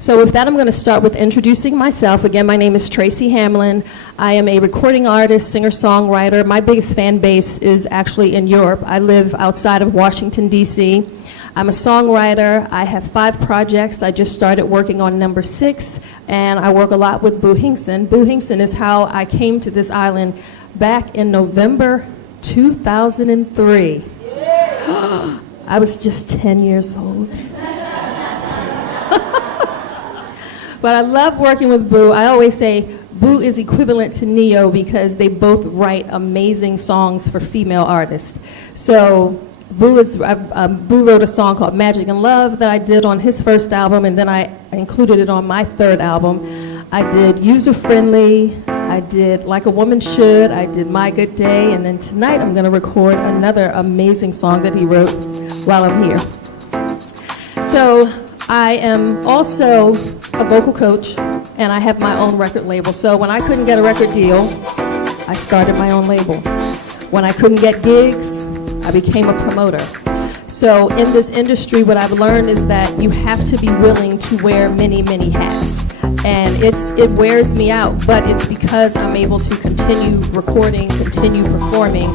So with that, I'm going to start with introducing myself. Again, my name is Tracy Hamlin. I am a recording artist, singer-songwriter. My biggest fan base is actually in Europe. I live outside of Washington, D.C. I'm a songwriter. I have 5 projects. I just started working on number 6, and I work a lot with Boo Hinkson. Boo Hinkson is how I came to this island back in November 2003. I was just 10 years old. But I love working with Boo. I always say Boo is equivalent to Neo because they both write amazing songs for female artists. So Boo wrote a song called Magic and Love that I did on his first album, and then I included it on my 3rd album. I did User Friendly, I did Like a Woman Should, I did My Good Day, and then tonight I'm going to record another amazing song that he wrote while I'm here. So I am also a vocal coach, and I have my own record label. So when I couldn't get a record deal, I started my own label. When I couldn't get gigs, I became a promoter. So in this industry, what I've learned is that you have to be willing to wear many, many hats. And it wears me out, but it's because I'm able to continue recording, continue performing,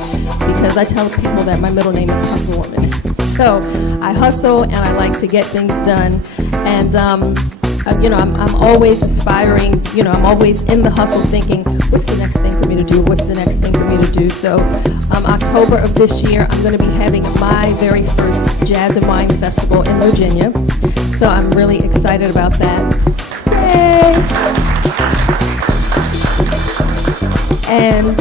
because I tell people that my middle name is Hustle Woman. So I hustle and I like to get things done. And I'm always aspiring, I'm always in the hustle thinking, what's the next thing for me to do? What's the next thing for me to do? So October of this year, I'm going to be having my very first Jazz and Wine Festival in Virginia. So I'm really excited about that. Yay! And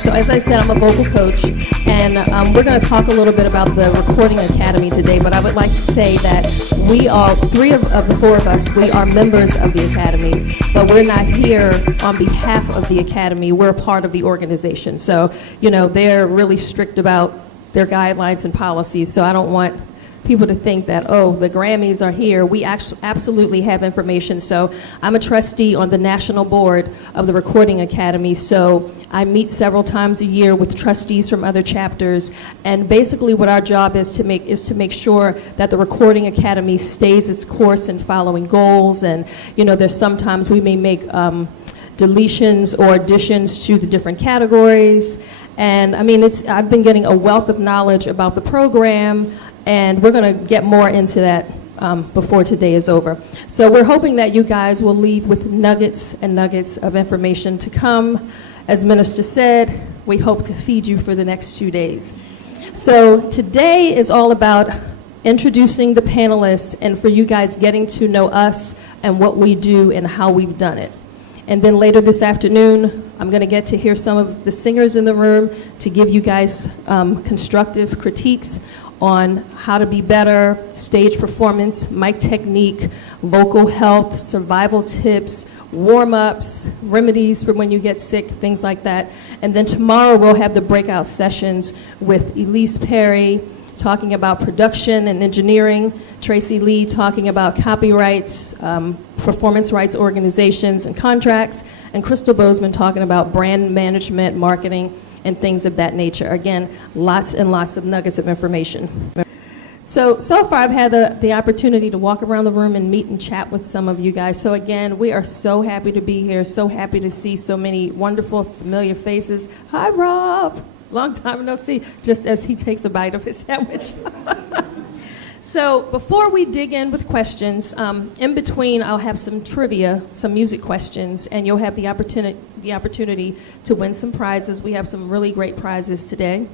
so as I said, I'm a vocal coach, and we're going to talk a little bit about the Recording Academy today, but I would like to say that we all, 3 of the 4 of us, we are members of the Academy, but we're not here on behalf of the Academy. We're a part of the organization. So, they're really strict about their guidelines and policies, so I don't want people to think that, oh, the Grammys are here. We actually absolutely have information. So I'm a trustee on the national board of the Recording Academy. So I meet several times a year with trustees from other chapters. And basically what our job is to make sure that the Recording Academy stays its course in following goals. And, there's sometimes we may make deletions or additions to the different categories. And I've been getting a wealth of knowledge about the program, and we're going to get more into that before today is over. So we're hoping that you guys will leave with nuggets and nuggets of information to come. As Minister said, we hope to feed you for the next 2 days. So today is all about introducing the panelists and for you guys getting to know us and what we do and how we've done it. And then later this afternoon, I'm going to get to hear some of the singers in the room to give you guys constructive critiques on how to be better, stage performance, mic technique, vocal health, survival tips, warm-ups, remedies for when you get sick, things like that. And then tomorrow we'll have the breakout sessions with Elyse Perry talking about production and engineering, Tracy Lee talking about copyrights, performance rights organizations and contracts, and Crystal Bozeman talking about brand management, marketing, and things of that nature. Again, lots and lots of nuggets of information. So far I've had the opportunity to walk around the room and meet and chat with some of you guys. So again, we are so happy to be here, so happy to see so many wonderful, familiar faces. Hi, Rob. Long time no see, just as he takes a bite of his sandwich. So before we dig in with questions, in between I'll have some trivia, some music questions, and you'll have the opportunity to win some prizes. We have some really great prizes today.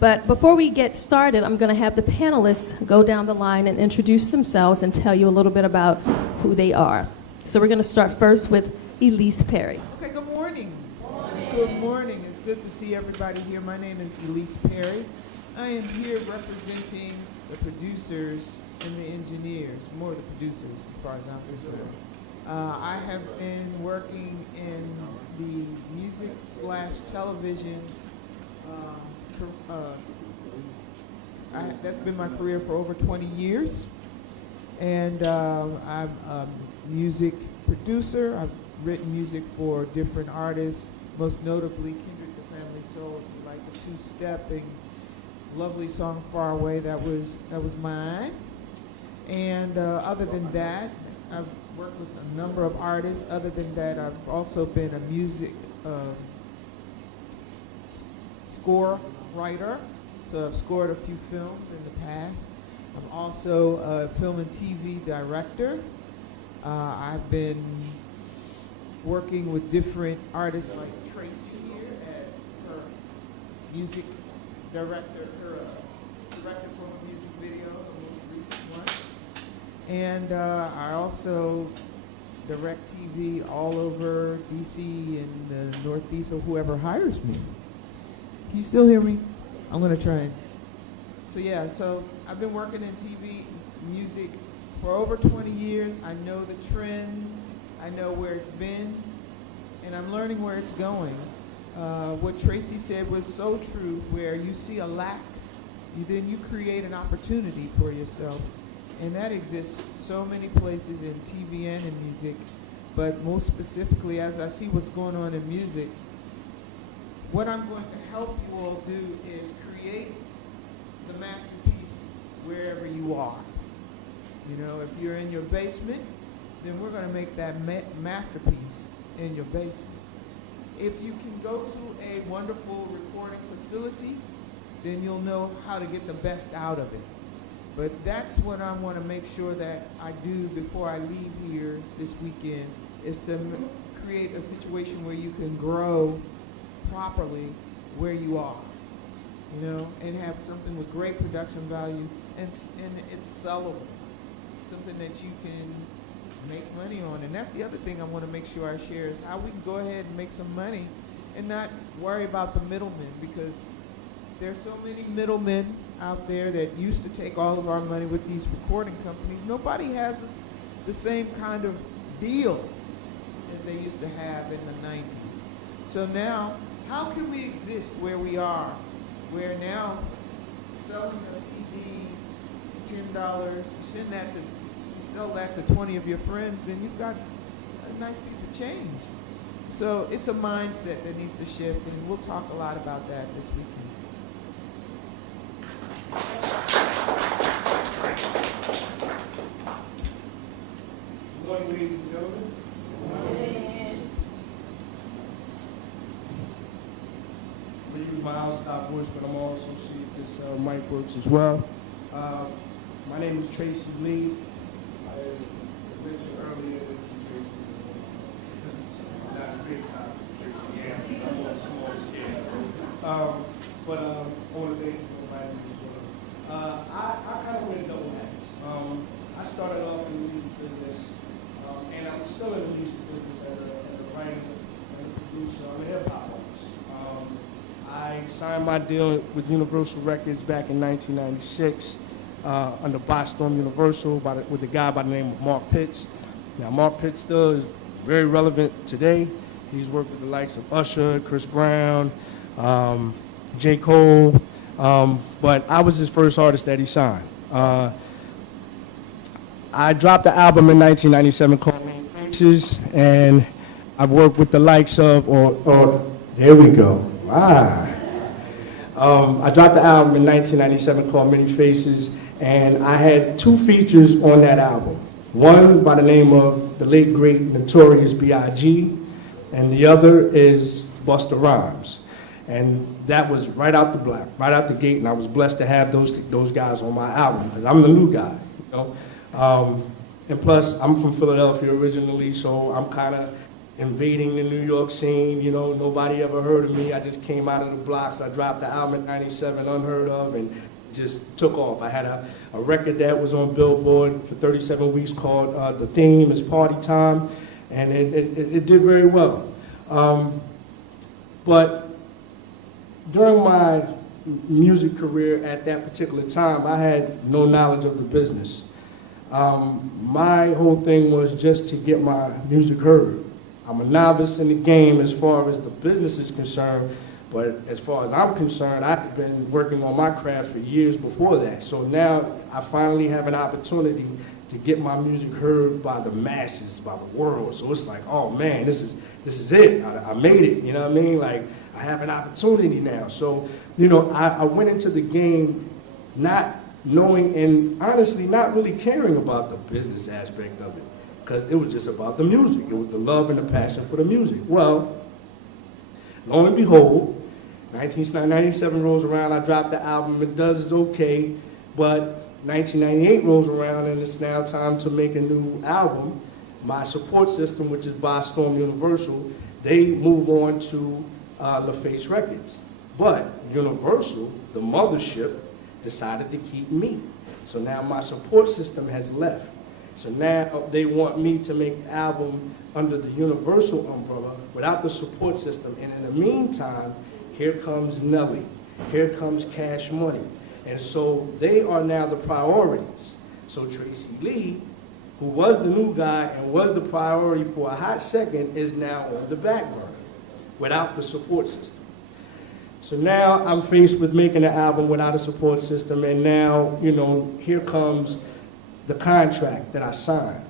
But before we get started, I'm going to have the panelists go down the line and introduce themselves and tell you a little bit about who they are. So we're going to start first with Elyse Perry. Okay, good morning. Good morning. It's good to see everybody here. My name is Elyse Perry. I am here representing the producers and the engineers, more the producers as far as I'm concerned. I have been working in the music/television that's been my career for over 20 years. And I'm a music producer. I've written music for different artists, most notably Kendrick the Family Soul, like the two-stepping, lovely song "Far Away." That was mine. And other than that, I've worked with a number of artists. Other than that, I've also been a music score writer. So I've scored a few films in the past. I'm also a film and TV director. I've been working with different artists like Tracy here as her music director, director for a music video, the most recent one. And I also direct TV all over DC and the Northeast, or whoever hires me. Can you still hear me? I'm going to try and. So yeah, so I've been working in TV, music for over 20 years. I know the trends. I know where it's been. And I'm learning where it's going. What Tracy said was so true, where you see a lack, then you create an opportunity for yourself. And that exists so many places in TV and in music. But most specifically, as I see what's going on in music, what I'm going to help you all do is create the masterpiece wherever you are. You know, if you're in your basement, then we're going to make that masterpiece in your basement. If you can go to a wonderful recording facility, then you'll know how to get the best out of it. But that's what I want to make sure that I do before I leave here this weekend, is to create a situation where you can grow properly where you are, you know, and have something with great production value, and it's sellable, something that you can make money on. And that's the other thing I want to make sure I share, is how we can go ahead and make some money and not worry about the middlemen, because there's so many middlemen out there that used to take all of our money with these recording companies. Nobody has the same kind of deal as they used to have in the 90s. So now, how can we exist where we are, where now selling a CD for $10, you sell that to 20 of your friends, then you've got a nice piece of change. So it's a mindset that needs to shift, and we'll talk a lot about that this weekend. Good morning, ladies and gentlemen. I'm going to use my out-stop voice, but I'm also see if this mic works as well. My name is Tracy Lee. I mentioned earlier that Tracy is not a big time Tracy Hamlin. I'm on a small scale. But I want to thank you for inviting me as well. I kind of wear double hats. I started off in the music business, and I'm still in the music business as a writer, as a producer. I'm a hip-hop artist. I signed my deal with Universal Records back in 1996 under Boston Universal with a guy by the name of Mark Pitts. Now, Mark Pitts still is very relevant today. He's worked with the likes of Usher, Chris Brown, J. Cole, but I was his first artist that he signed. I dropped the album in 1997 called Many Faces, and I've worked with the likes of, there we go. I dropped the album in 1997 called Many Faces, and I had 2 features on that album. One by the name of the late, great, Notorious B.I.G., and the other is Busta Rhymes. And that was right out the gate, and I was blessed to have those guys on my album, because I'm the new guy, you know. And plus, I'm from Philadelphia originally, so I'm kind of invading the New York scene, you know. Nobody ever heard of me. I just came out of the blocks. I dropped the album in 97, unheard of, and just took off. I had a record that was on Billboard for 37 weeks called The Theme is Party Time, and it did very well. But during my music career at that particular time, I had no knowledge of the business. My whole thing was just to get my music heard. I'm a novice in the game as far as the business is concerned, But as far as I'm concerned, I've been working on my craft for years before that. So now I finally have an opportunity to get my music heard by the masses, by the world. So it's like, oh man, this is it. I made it, you know what I mean? Like, I have an opportunity now. So, you know, I went into the game not knowing and honestly not really caring about the business aspect of it, because it was just about the music. It was the love and the passion for the music. Well, lo and behold, 1997 rolls around, I dropped the album, It Does Is Okay, but 1998 rolls around and it's now time to make a new album. My support system, which is by Storm Universal, they move on to LaFace Records. But Universal, the mothership, decided to keep me. So now my support system has left. So now they want me to make an album under the Universal umbrella without the support system. And in the meantime, here comes Nelly, here comes Cash Money. And so they are now the priorities. So Tracy Lee, who was the new guy and was the priority for a hot second, is now on the back burner without the support system. So now I'm faced with making an album without a support system, and now, you know, here comes the contract that I signed.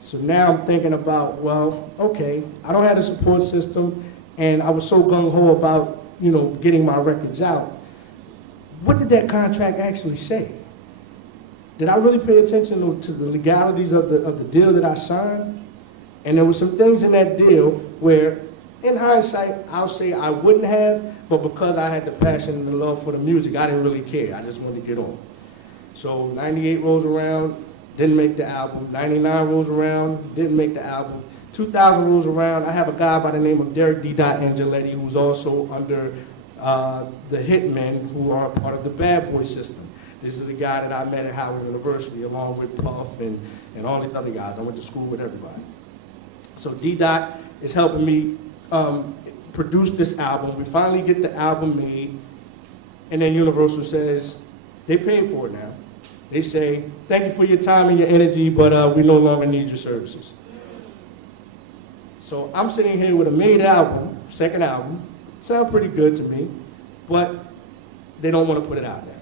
So now I'm thinking about, well, okay, I don't have a support system, and I was so gung-ho about, you know, getting my records out. What did that contract actually say? Did I really pay attention to the legalities of the deal that I signed? And there were some things in that deal where, in hindsight, I'll say I wouldn't have, but because I had the passion and the love for the music, I didn't really care. I just wanted to get on. So 98 rolls around, didn't make the album. 99 rolls around, didn't make the album. 2000 rolls around, I have a guy by the name of Derek D. Angeletti, who's also under the Hitmen, who are part of the Bad Boy system. This is the guy that I met at Howard University, along with Puff and all the other guys. I went to school with everybody. So D-Dot is helping me produce this album. We finally get the album made, and then Universal says, they paying for it now. They say, thank you for your time and your energy, but we no longer need your services. So I'm sitting here with a made album, second album, sound pretty good to me, but they don't want to put it out now.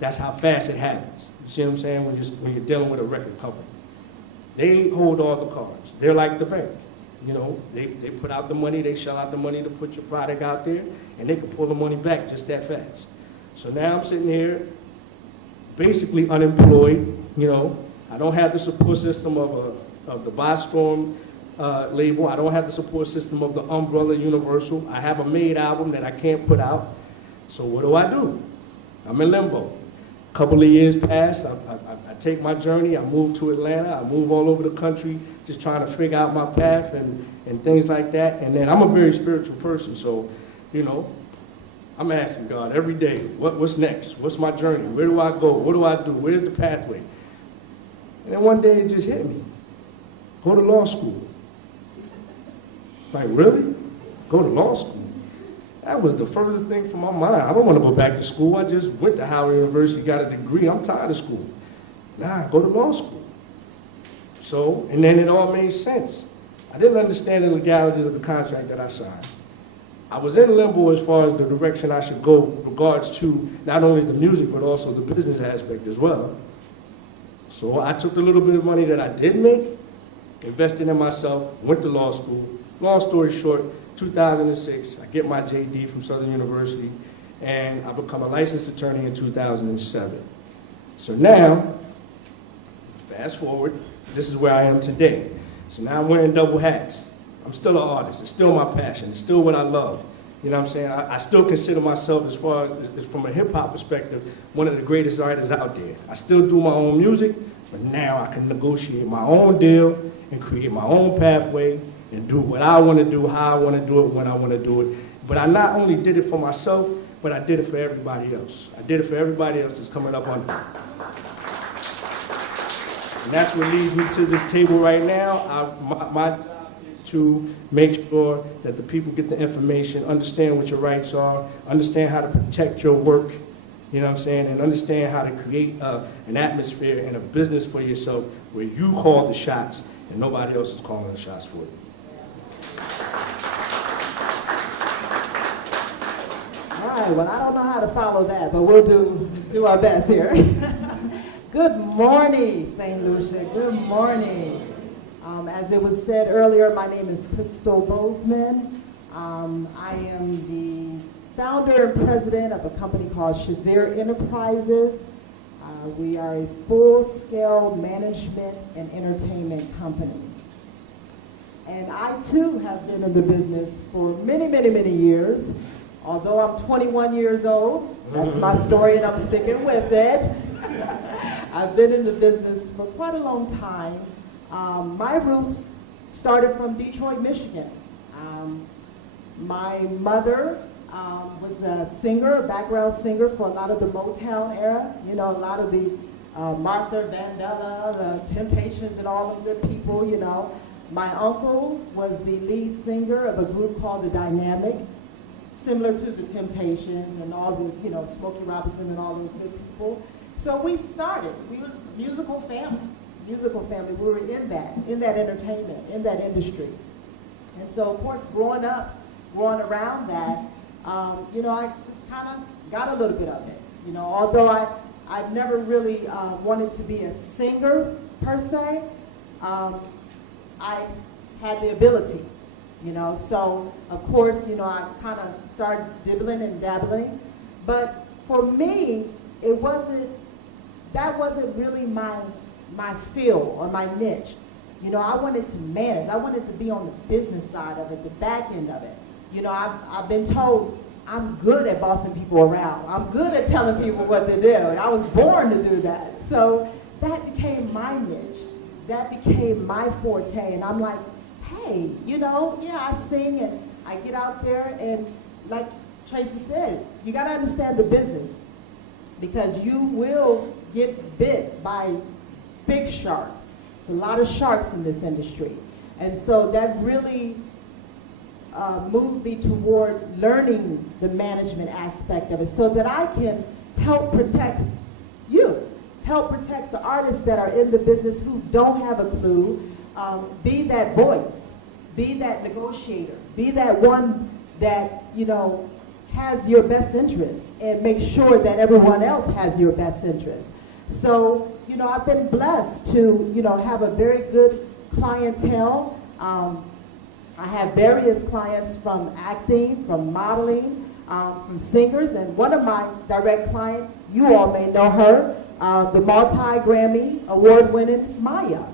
That's how fast it happens. You see what I'm saying? When you're dealing with a record company. They hold all the cards. They're like the bank. You know, they put out the money, they shell out the money to put your product out there, and they can pull the money back just that fast. So now I'm sitting here, basically unemployed. You know, I don't have the support system of the Bostorm label. I don't have the support system of the umbrella Universal. I have a made album that I can't put out. So what do? I'm in limbo. A couple of years pass, I take my journey, I move to Atlanta, I move all over the country, just trying to figure out my path and things like that. And then I'm a very spiritual person, so, you know, I'm asking God every day, what's next? What's my journey? Where do I go? What do I do? Where's the pathway? And then one day it just hit me. Go to law school. Like, really? Go to law school? That was the furthest thing from my mind. I don't want to go back to school. I just went to Howard University, got a degree. I'm tired of school. Nah, go to law school. So, and then it all made sense. I didn't understand the legalities of the contract that I signed. I was in limbo as far as the direction I should go with regards to not only the music, but also the business aspect as well. So I took the little bit of money that I did make, invested in myself, went to law school. Long story short, 2006, I get my JD from Southern University, and I become a licensed attorney in 2007. So now, fast forward, this is where I am today. So now I'm wearing double hats. I'm still an artist. It's still my passion. It's still what I love. You know what I'm saying? I still consider myself, as far as from a hip-hop perspective, one of the greatest artists out there. I still do my own music, but now I can negotiate my own deal and create my own pathway and do what I want to do, how I want to do it, when I want to do it. But I not only did it for myself, but I did it for everybody else. I did it for everybody else that's coming up under me. And that's what leads me to this table right now. My job is to make sure that the people get the information, understand what your rights are, understand how to protect your work, you know what I'm saying, and understand how to create an atmosphere and a business for yourself where you call the shots and nobody else is calling the shots for you. right, well, I don't know how to follow that, but we'll do our best here. Good morning, St. Lucia. Good morning. As it was said earlier, my name is Crystal Bozeman. I am the founder and president of a company called Shazir Enterprises. We are a full-scale management and entertainment company. And I, too, have been in the business for many, many, many years. Although I'm 21 years old, that's my story and I'm sticking with it. I've been in the business for quite a long time. My roots started from Detroit, Michigan. My mother was a singer, a background singer for a lot of the Motown era. You know, a lot of the Martha Vandella, the Temptations and all of the people, you know. My uncle was the lead singer of a group called The Dynamic, similar to the Temptations and all the, you know, Smokey Robinson and all those good people. So we started. We were a musical family. We were in that entertainment, in that industry. And so, of course, growing around that, you know, I just kind of got a little bit of it. You know, although I never really wanted to be a singer per se, I had the ability, you know. So, of course, you know, I kind of started dibbling and dabbling. But for me, that wasn't really my field or my niche. You know, I wanted to manage. I wanted to be on the business side of it, the back end of it. You know, I've been told I'm good at bossing people around. I'm good at telling people what to do, and I was born to do that. So that became my niche. That became my forte, and I'm like, hey, you know, yeah, I sing and I get out there, and like Tracy said, you got to understand the business because you will get bit by big sharks. There's a lot of sharks in this industry, and so that really moved me toward learning the management aspect of it so that I can help protect you, help protect the artists that are in the business who don't have a clue, be that voice, be that negotiator, be that one that, you know, has your best interest and make sure that everyone else has your best interest. So, you know, I've been blessed to, you know, have a very good clientele. I have various clients from acting, from modeling, from singers, and one of my direct clients, you all may know her, the multi-Grammy award-winning Maya,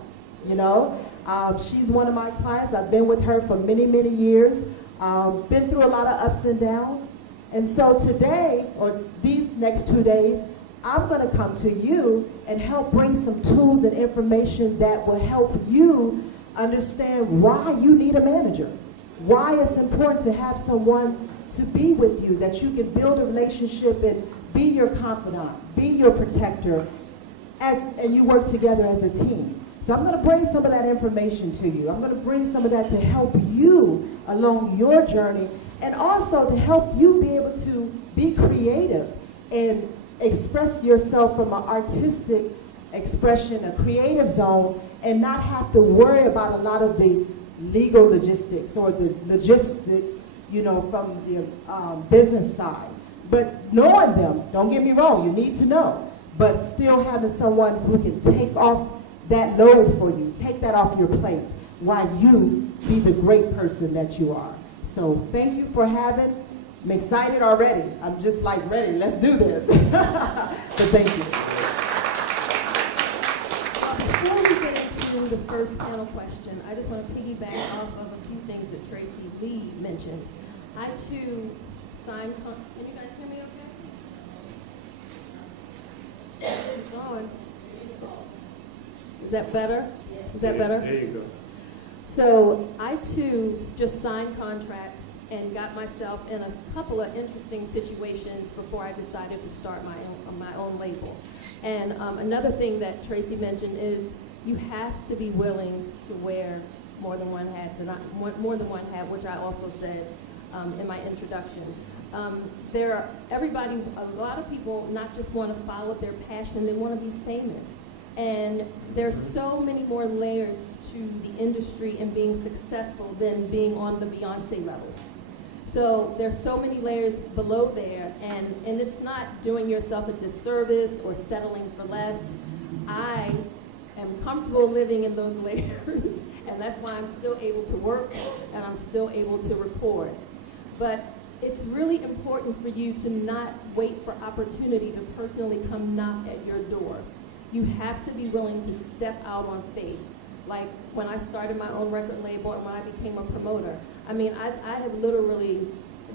you know. She's one of my clients. I've been with her for many, many years, been through a lot of ups and downs. And so today, or these next 2 days, I'm going to come to you and help bring some tools and information that will help you understand why you need a manager, why it's important to have someone to be with you, that you can build a relationship and be your confidant, be your protector, and you work together as a team. So I'm going to bring some of that information to you. I'm going to bring some of that to help you along your journey and also to help you be able to be creative and express yourself from an artistic expression, a creative zone, and not have to worry about a lot of the legal logistics or the logistics, you know, from the business side. But knowing them, don't get me wrong, you need to know, but still having someone who can take off that load for you, take that off your plate while you be the great person that you are. So thank you for having. I'm excited already. I'm just like ready. Let's do this. So thank you. Before we get into the first panel question, I just want to piggyback off of a few things that Tracy Lee mentioned. I too signed. Can you guys hear me okay? It's on. Is that better? Is that better? There you go. So I too just signed contracts and got myself in a couple of interesting situations before I decided to start my own label. And another thing that Tracy mentioned is you have to be willing to wear more than one hat, which I also said in my introduction. A lot of people not just want to follow their passion, they want to be famous. And there's so many more layers to the industry and being successful than being on the Beyonce level. So there's so many layers below there, and it's not doing yourself a disservice or settling for less. I am comfortable living in those layers, and that's why I'm still able to work and I'm still able to report. But it's really important for you to not wait for opportunity to personally come knock at your door. You have to be willing to step out on faith. Like when I started my own record label and when I became a promoter. I mean, I have literally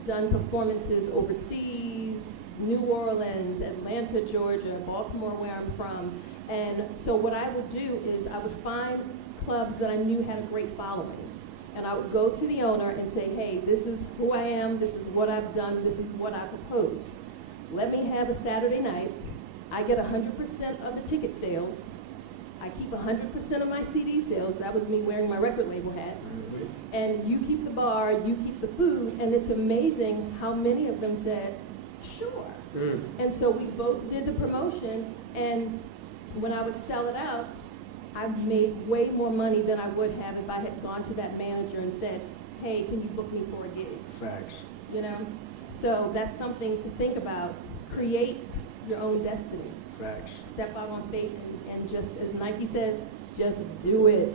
done performances overseas, New Orleans, Atlanta, Georgia, Baltimore, where I'm from. And so what I would do is I would find clubs that I knew had a great following. And I would go to the owner and say, hey, this is who I am, this is what I've done, this is what I propose. Let me have a Saturday night. I get 100% of the ticket sales. I keep 100% of my CD sales. That was me wearing my record label hat. And you keep the bar, you keep the food, and it's amazing how many of them said, sure. And so we both did the promotion, and when I would sell it out, I made way more money than I would have if I had gone to that manager and said, hey, can you book me for a gig? Facts. You know? So that's something to think about. Create your own destiny. Facts. Step out on faith and just, as Nike says, just do it.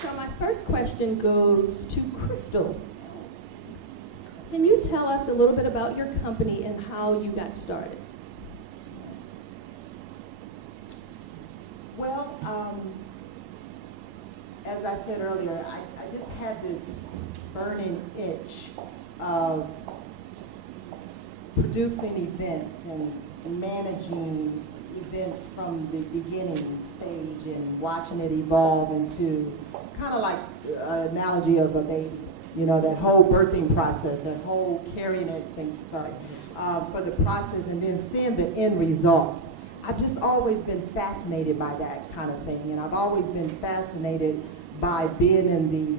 So my first question goes to Crystal. Can you tell us a little bit about your company and how you got started? Well, as I said earlier, I just had this burning itch of producing events and managing events from the beginning stage and watching it evolve into kind of like an analogy of a baby. You know, that whole birthing process, that whole carrying everything, for the process, and then seeing the end results. I've just always been fascinated by that kind of thing, and I've always been fascinated by being in the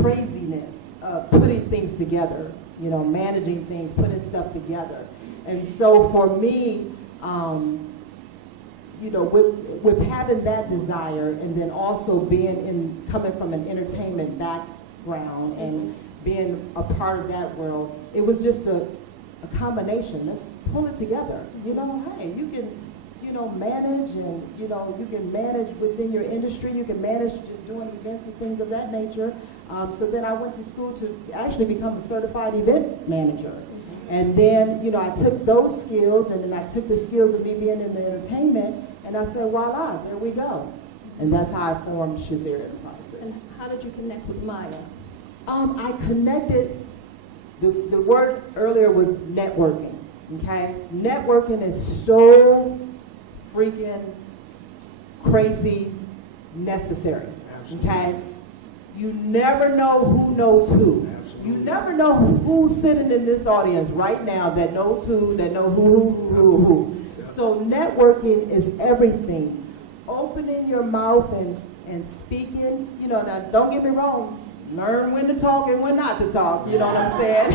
craziness of putting things together, you know, managing things, putting stuff together. And so for me, you know, with having that desire and then also coming from an entertainment background and being a part of that world, it was just a combination. Let's pull it together. You know, hey, you can, you know, manage, and you know, you can manage within your industry. You can manage just doing events and things of that nature. So then I went to school to actually become a certified event manager. And then, you know, I took those skills, and then I took the skills of me being in the entertainment, and I said, voila, there we go. And that's how I formed Shazer Enterprises. And how did you connect with Maya? I connected, the word earlier was networking, okay? Networking is so freaking crazy necessary, okay? You never know who knows who. You never know who's sitting in this audience right now that knows who, that know who. So networking is everything. Opening your mouth and speaking, you know, now don't get me wrong, learn when to talk and when not to talk, you know what I'm saying?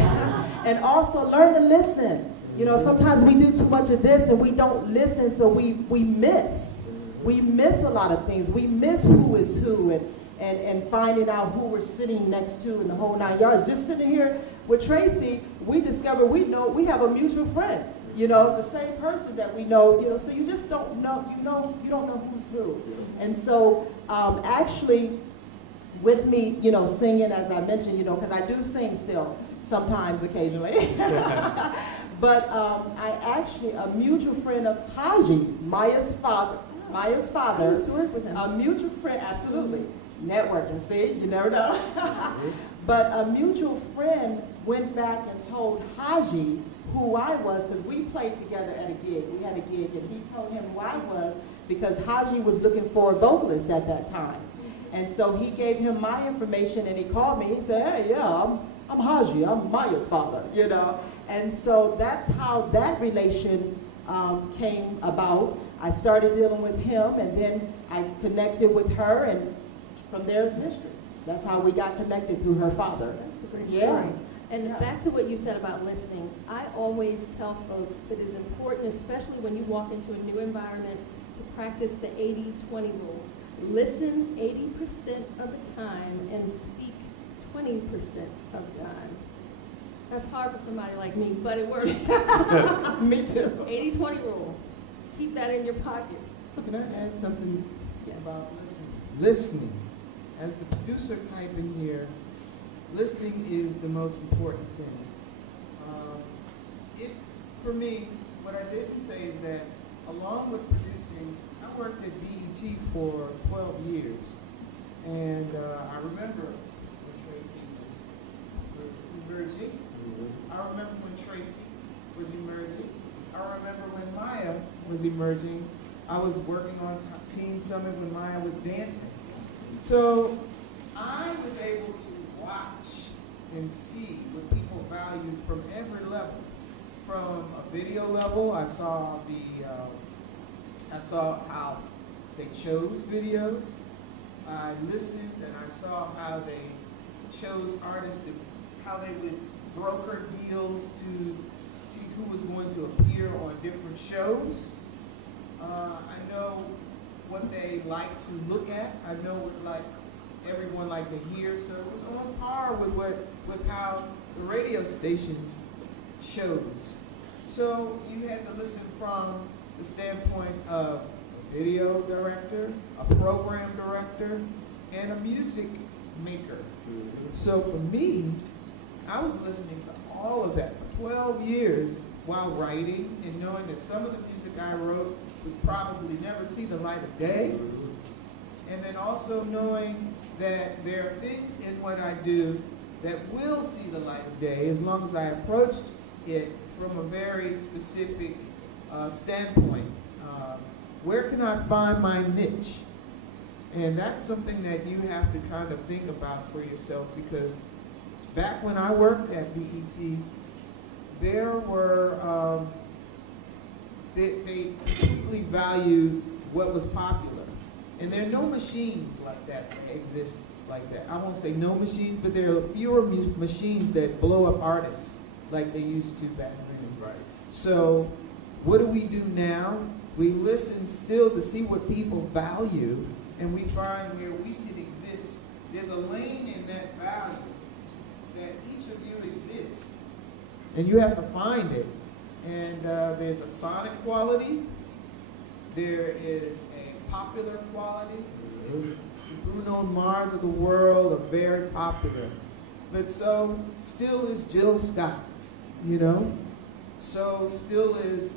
And also learn to listen. You know, sometimes we do too much of this and we don't listen, so we miss. We miss a lot of things. We miss who is who, and finding out who we're sitting next to in the whole 9 yards. Just sitting here with Tracy, we discover we have a mutual friend. You know, the same person that we know, you know, so you just don't know, you don't know who's who. And so actually with me, you know, singing, as I mentioned, you know, because I do sing still sometimes, occasionally. But I actually, a mutual friend of Haji, Maya's father. I used to work with him. A mutual friend, absolutely. Networking, see, you never know. But a mutual friend went back and told Haji who I was, because we played together at a gig. We had a gig, and he told him who I was because Haji was looking for a vocalist at that time. And so he gave him my information, and he called me. He said, hey, yeah, I'm Haji. I'm Maya's father, you know. And so that's how that relation came about. I started dealing with him, and then I connected with her, and from there it's history. That's how we got connected through her father. That's a great Yeah. story. And back to what you said about listening, I always tell folks it is important, especially when you walk into a new environment, to practice the 80-20 rule. listen 80% of the time and speak 20% of the time. That's hard for somebody like me, but it works. Me too. 80-20 rule. Keep that in your pocket. Can I add something Yes. about listening? As the producer type in here, listening is the most important thing. For me, what I didn't say is that along with producing, I worked at BET for 12 years. And I remember when Tracy was emerging. I remember when Tracy was emerging. I remember when Maya was emerging. I was working on Teen Summit when Maya was dancing. So I was able to watch and see what people valued from every level. From a video level, I saw how they chose videos. I listened and I saw how they chose artists, how they would broker deals to see who was going to appear on different shows. I know what they like to look at. I know what everyone liked to hear. So it was on par with how the radio stations chose. So you had to listen from the standpoint of a video director, a program director, and a music maker. So for me, I was listening to all of that for 12 years while writing and knowing that some of the music I wrote would probably never see the light of day. And then also knowing that there are things in what I do that will see the light of day as long as I approached it from a very specific standpoint. Where can I find my niche? And that's something that you have to kind of think about for yourself, because back when I worked at BET, there were, they completely valued what was popular. And there are no machines like that exist like that. I won't say no machines, but there are fewer machines that blow up artists like they used to back then. Right. So what do we do now? We listen still to see what people value, and we find where we can exist. There's a lane in that value that each of you exists, and you have to find it. And there's a sonic quality. There is a popular quality. The Bruno Mars of the world are very popular. But so still is Jill Scott, you know? So still is,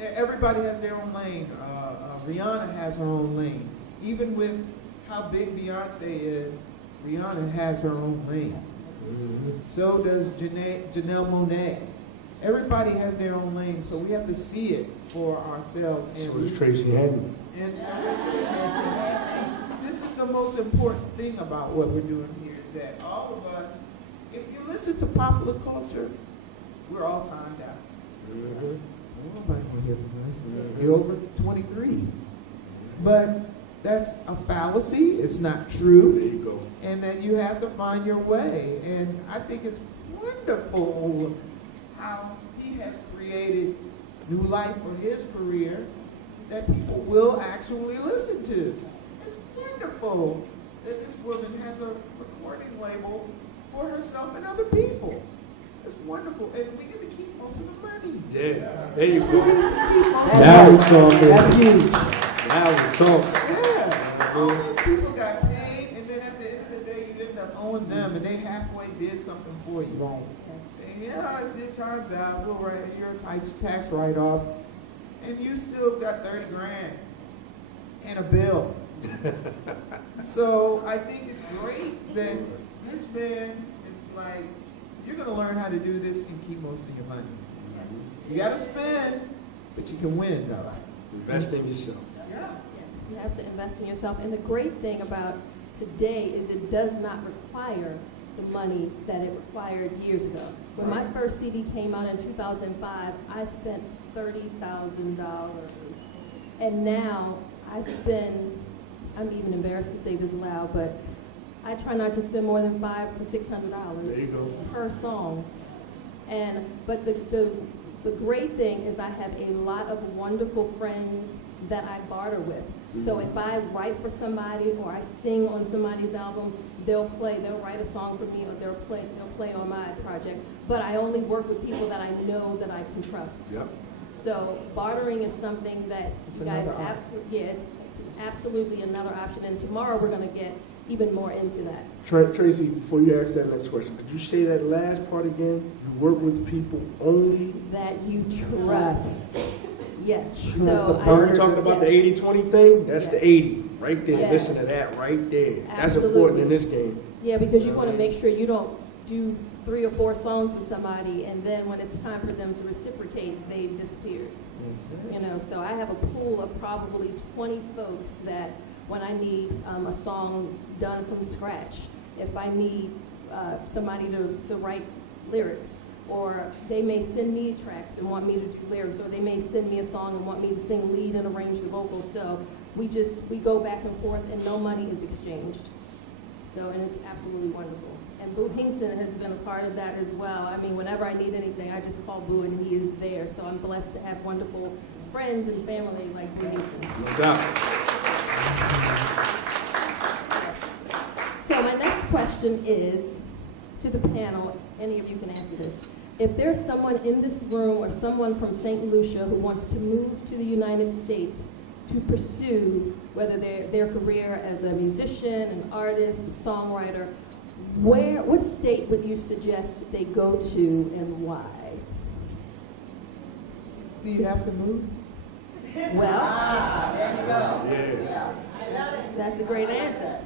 everybody has their own lane. Rihanna has her own lane. Even with how big Beyonce is, Rihanna has her own lane. So does Janelle Monáe. Everybody has their own lane, so we have to see it for ourselves. And So does Tracy Hamlin. And this is the most important thing about what we're doing here, is that all of us, if you listen to popular culture, we're all timed out. Nobody want to hear from us. You're over 23. But that's a fallacy. It's not true. There you go. And then you have to find your way. And I think it's wonderful how he has created new life for his career that people will actually listen to. It's wonderful that this woman has a recording label for herself and other people. It's wonderful. And we get to keep most of the money. Yeah, there you go. Now we're talking. That's huge. Now we're talking. Yeah. All those people got paid, and then at the end of the day, you end up owing them, and they halfway did something for you. Right. And yeah, as it turns out, we'll write your tax write-off, and you still got 30 grand and a bill. So I think it's great that this man is like, you're going to learn how to do this and keep most of your money. You got to spend, but you can win, though. Invest in yourself. Yeah. Yes, you have to invest in yourself. And the great thing about today is it does not require the money that it required years ago. When my first CD came out in 2005, I spent $30,000. And now I spend, I'm even embarrassed to say this loud, but I try not to spend more than $500 to $600 There you go. per song. But the great thing is I have a lot of wonderful friends that I barter with. So if I write for somebody or I sing on somebody's album, they'll write a song for me, or they'll play on my project. But I only work with people that I know that I can trust. Yep. So bartering is something that It's you guys another option. it's absolutely another option. And tomorrow we're going to get even more into that. Tracy, before you ask that next question, could you say that last part again? You work with people only? That you trust. Yes. Trust. So Remember we talked about the 80-20 thing? That's the 80, right there. Yes. Listen to that right there. That's Absolutely. important in this game. Yeah, because you want to make sure you don't do 3 or 4 songs with somebody, and then when it's time for them to reciprocate, they've disappeared. You know, so I have a pool of probably 20 folks that when I need a song done from scratch, if I need somebody to write lyrics, or they may send me tracks and want me to do lyrics, or they may send me a song and want me to sing lead and arrange the vocals. So we go back and forth, and no money is exchanged. So, and it's absolutely wonderful. And Boo Hinkson has been a part of that as well. I mean, whenever I need anything, I just call Boo and he is there. So I'm blessed to have wonderful friends and family like Boo Hinkson. No doubt. Yes. So my next question is to the panel. Any of you can answer this. If there's someone in this room or someone from St. Lucia who wants to move to the United States to pursue whether their career as a musician, an artist, a songwriter, what state would you suggest they go to and why? Do you have to move? Well, There you go. Yeah. that's a great answer.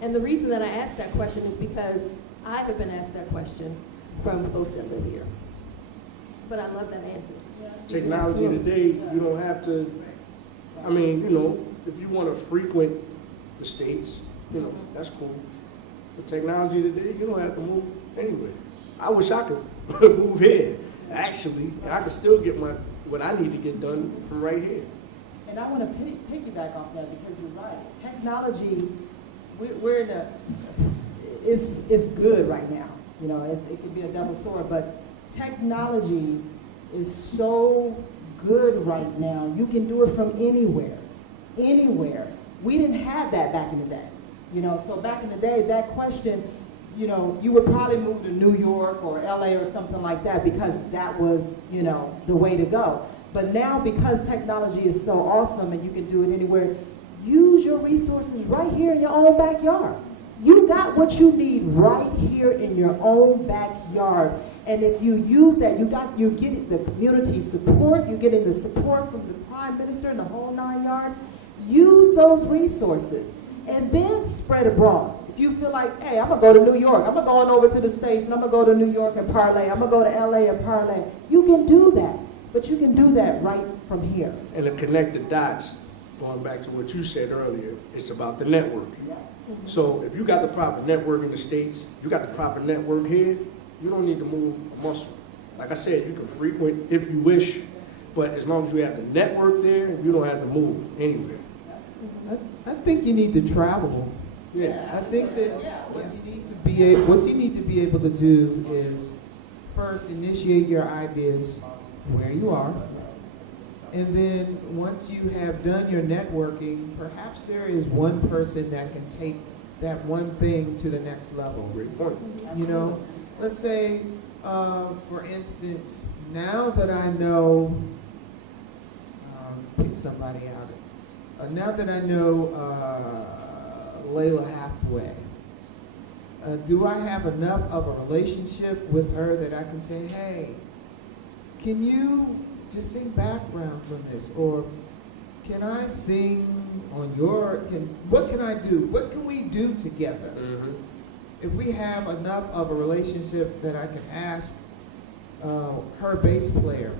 And the reason that I asked that question is because I have been asked that question from folks that live here. But I love that answer. Technology today, you don't have to, I mean, you know, if you want to frequent the States, you know, that's cool. But technology today, you don't have to move anywhere. I wish I could move here, actually, and I could still get what I need to get done from right here. And I want to piggyback off that because you're right. Technology, we're in it's good right now. You know, it could be a double sword, but technology is so good right now. You can do it from anywhere. We didn't have that back in the day. You know, so back in the day, that question, you know, you would probably move to New York or LA or something like that because that was, you know, the way to go. But now, because technology is so awesome and you can do it anywhere, use your resources right here in your own backyard. You got what you need right here in your own backyard. And if you use that, you're getting the community support, you're getting the support from the Prime Minister and the whole 9 yards. Use those resources and then spread abroad. If you feel like, hey, I'm going to go to New York, I'm going to go on over to the States, and I'm going to go to New York and parlay, I'm going to go to LA and parlay. You can do that, but you can do that right from here. And to connect the dots, going back to what you said earlier, it's about the network. So if you got the proper network in the States, you got the proper network here, you don't need to move a muscle. Like I said, you can frequent if you wish, but as long as you have the network there, you don't have to move anywhere. I think you need to travel. Yeah. I think that what you need to be able to do is first initiate your ideas where you are, and then once you have done your networking, perhaps there is one person that can take that one thing to the next level. Great point. You know, let's say, for instance, now that I know, pick somebody out. Now that I know Layla Hathaway, do I have enough of a relationship with her that I can say, hey, can you just sing backgrounds on this? Or can I sing on what can I do? What can we do together? Mm-hmm. If we have enough of a relationship that I can ask her bass player,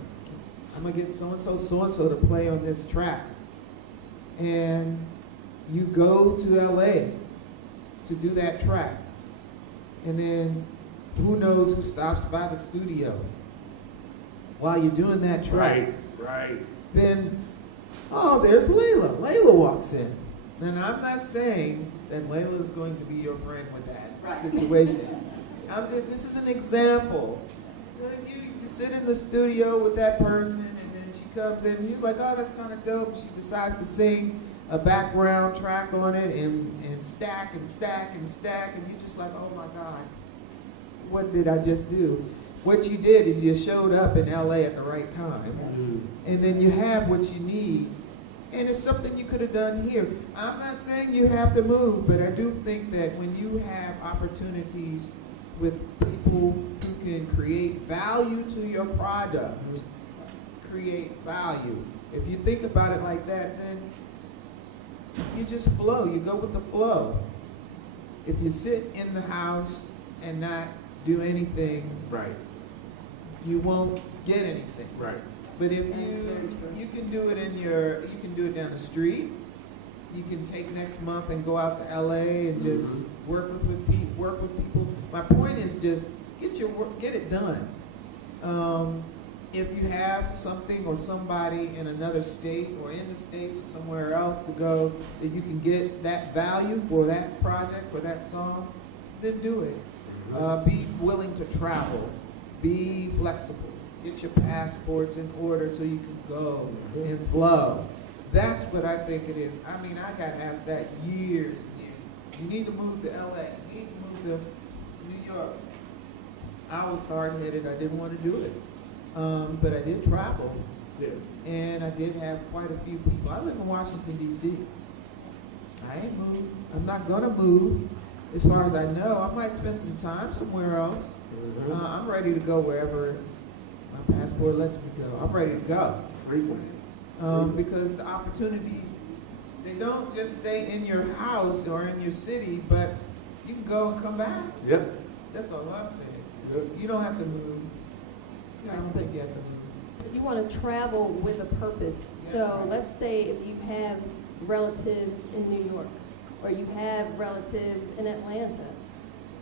I'm going to get so-and-so to play on this track. And you go to LA to do that track. And then who knows who stops by the studio while you're doing that track. Right. Then, oh, there's Layla. Layla walks in. And I'm not saying that Layla is going to be your friend with that situation. This is an example. You sit in the studio with that person, and then she comes in, and he's like, oh, that's kind of dope. And she decides to sing a background track on it and stack and stack and stack, and you're just like, oh my God, what did I just do? What you did is you showed up in LA at the right time, and then you have what you need, and it's something you could have done here. I'm not saying you have to move, but I do think that when you have opportunities with people who can create value to your product, create value. If you think about it like that, then you just flow. You go with the flow. If you sit in the house and not do anything, Right. you won't get anything. Right. But if you can do it you can do it down the street. You can take next month and go out to LA and just work with people. My point is just get it done. If you have something or somebody in another state or in the States or somewhere else to go that you can get that value for that project, for that song, then do it. Be willing to travel. Be flexible. Get your passports in order so you can go and flow. That's what I think it is. I mean, I got asked that years and years. You need to move to LA. You need to move to New York. I was hard-headed. I didn't want to do it. But I did travel. Yeah. And I did have quite a few people. I live in Washington, D.C. I ain't moved. I'm not going to move. As far as I know, I might spend some time somewhere else. I'm ready to go wherever my passport lets me go. I'm ready to go. Because the opportunities, they don't just stay in your house or in your city, but you can go and come back. Yep. That's all I'm saying. Yep. You don't have to move. I don't think you have to move. You want to travel with a purpose. So let's say if you have relatives in New York or you have relatives in Atlanta,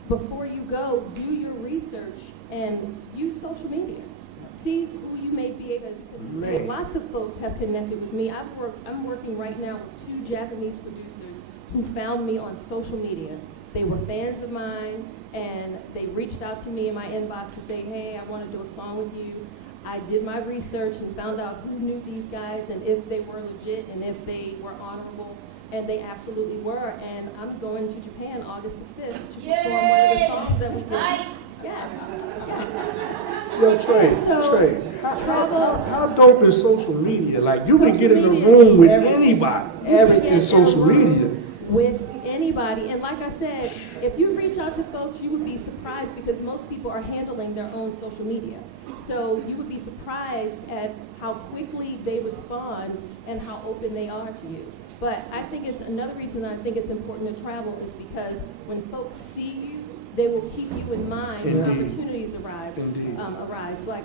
before you go, do your research and use social media. See who you may be able to. Lots of folks have connected with me. I'm working right now with 2 Japanese producers who found me on social media. They were fans of mine, and they reached out to me in my inbox to say, hey, I want to do a song with you. I did my research and found out who knew these guys and if they were legit and if they were honorable, and they absolutely were. And I'm going to Japan August the 5th to perform one of the songs that we did. Yes. Yo, Trace, Travel. how dope is social media? Like, you can get in the room with anybody in social media. With anybody. And like I said, if you reach out to folks, you would be surprised because most people are handling their own social media. So you would be surprised at how quickly they respond and how open they are to you. But I think it's another reason I think it's important to travel is because when folks see you, they will keep you in mind when opportunities arise. Like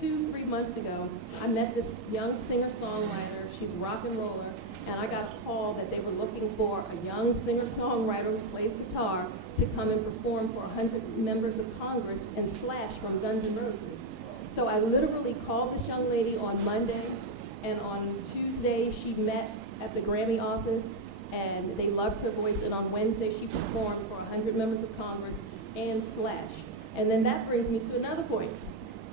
2-3 months ago, I met this young singer-songwriter. She's a rock and roller. And I got a call that they were looking for a young singer-songwriter who plays guitar to come and perform for 100 members of Congress and Slash from Guns N' Roses. So I literally called this young lady on Monday, and on Tuesday she met at the Grammy office, and they loved her voice, and on Wednesday she performed for 100 members of Congress and Slash. And then that brings me to another point.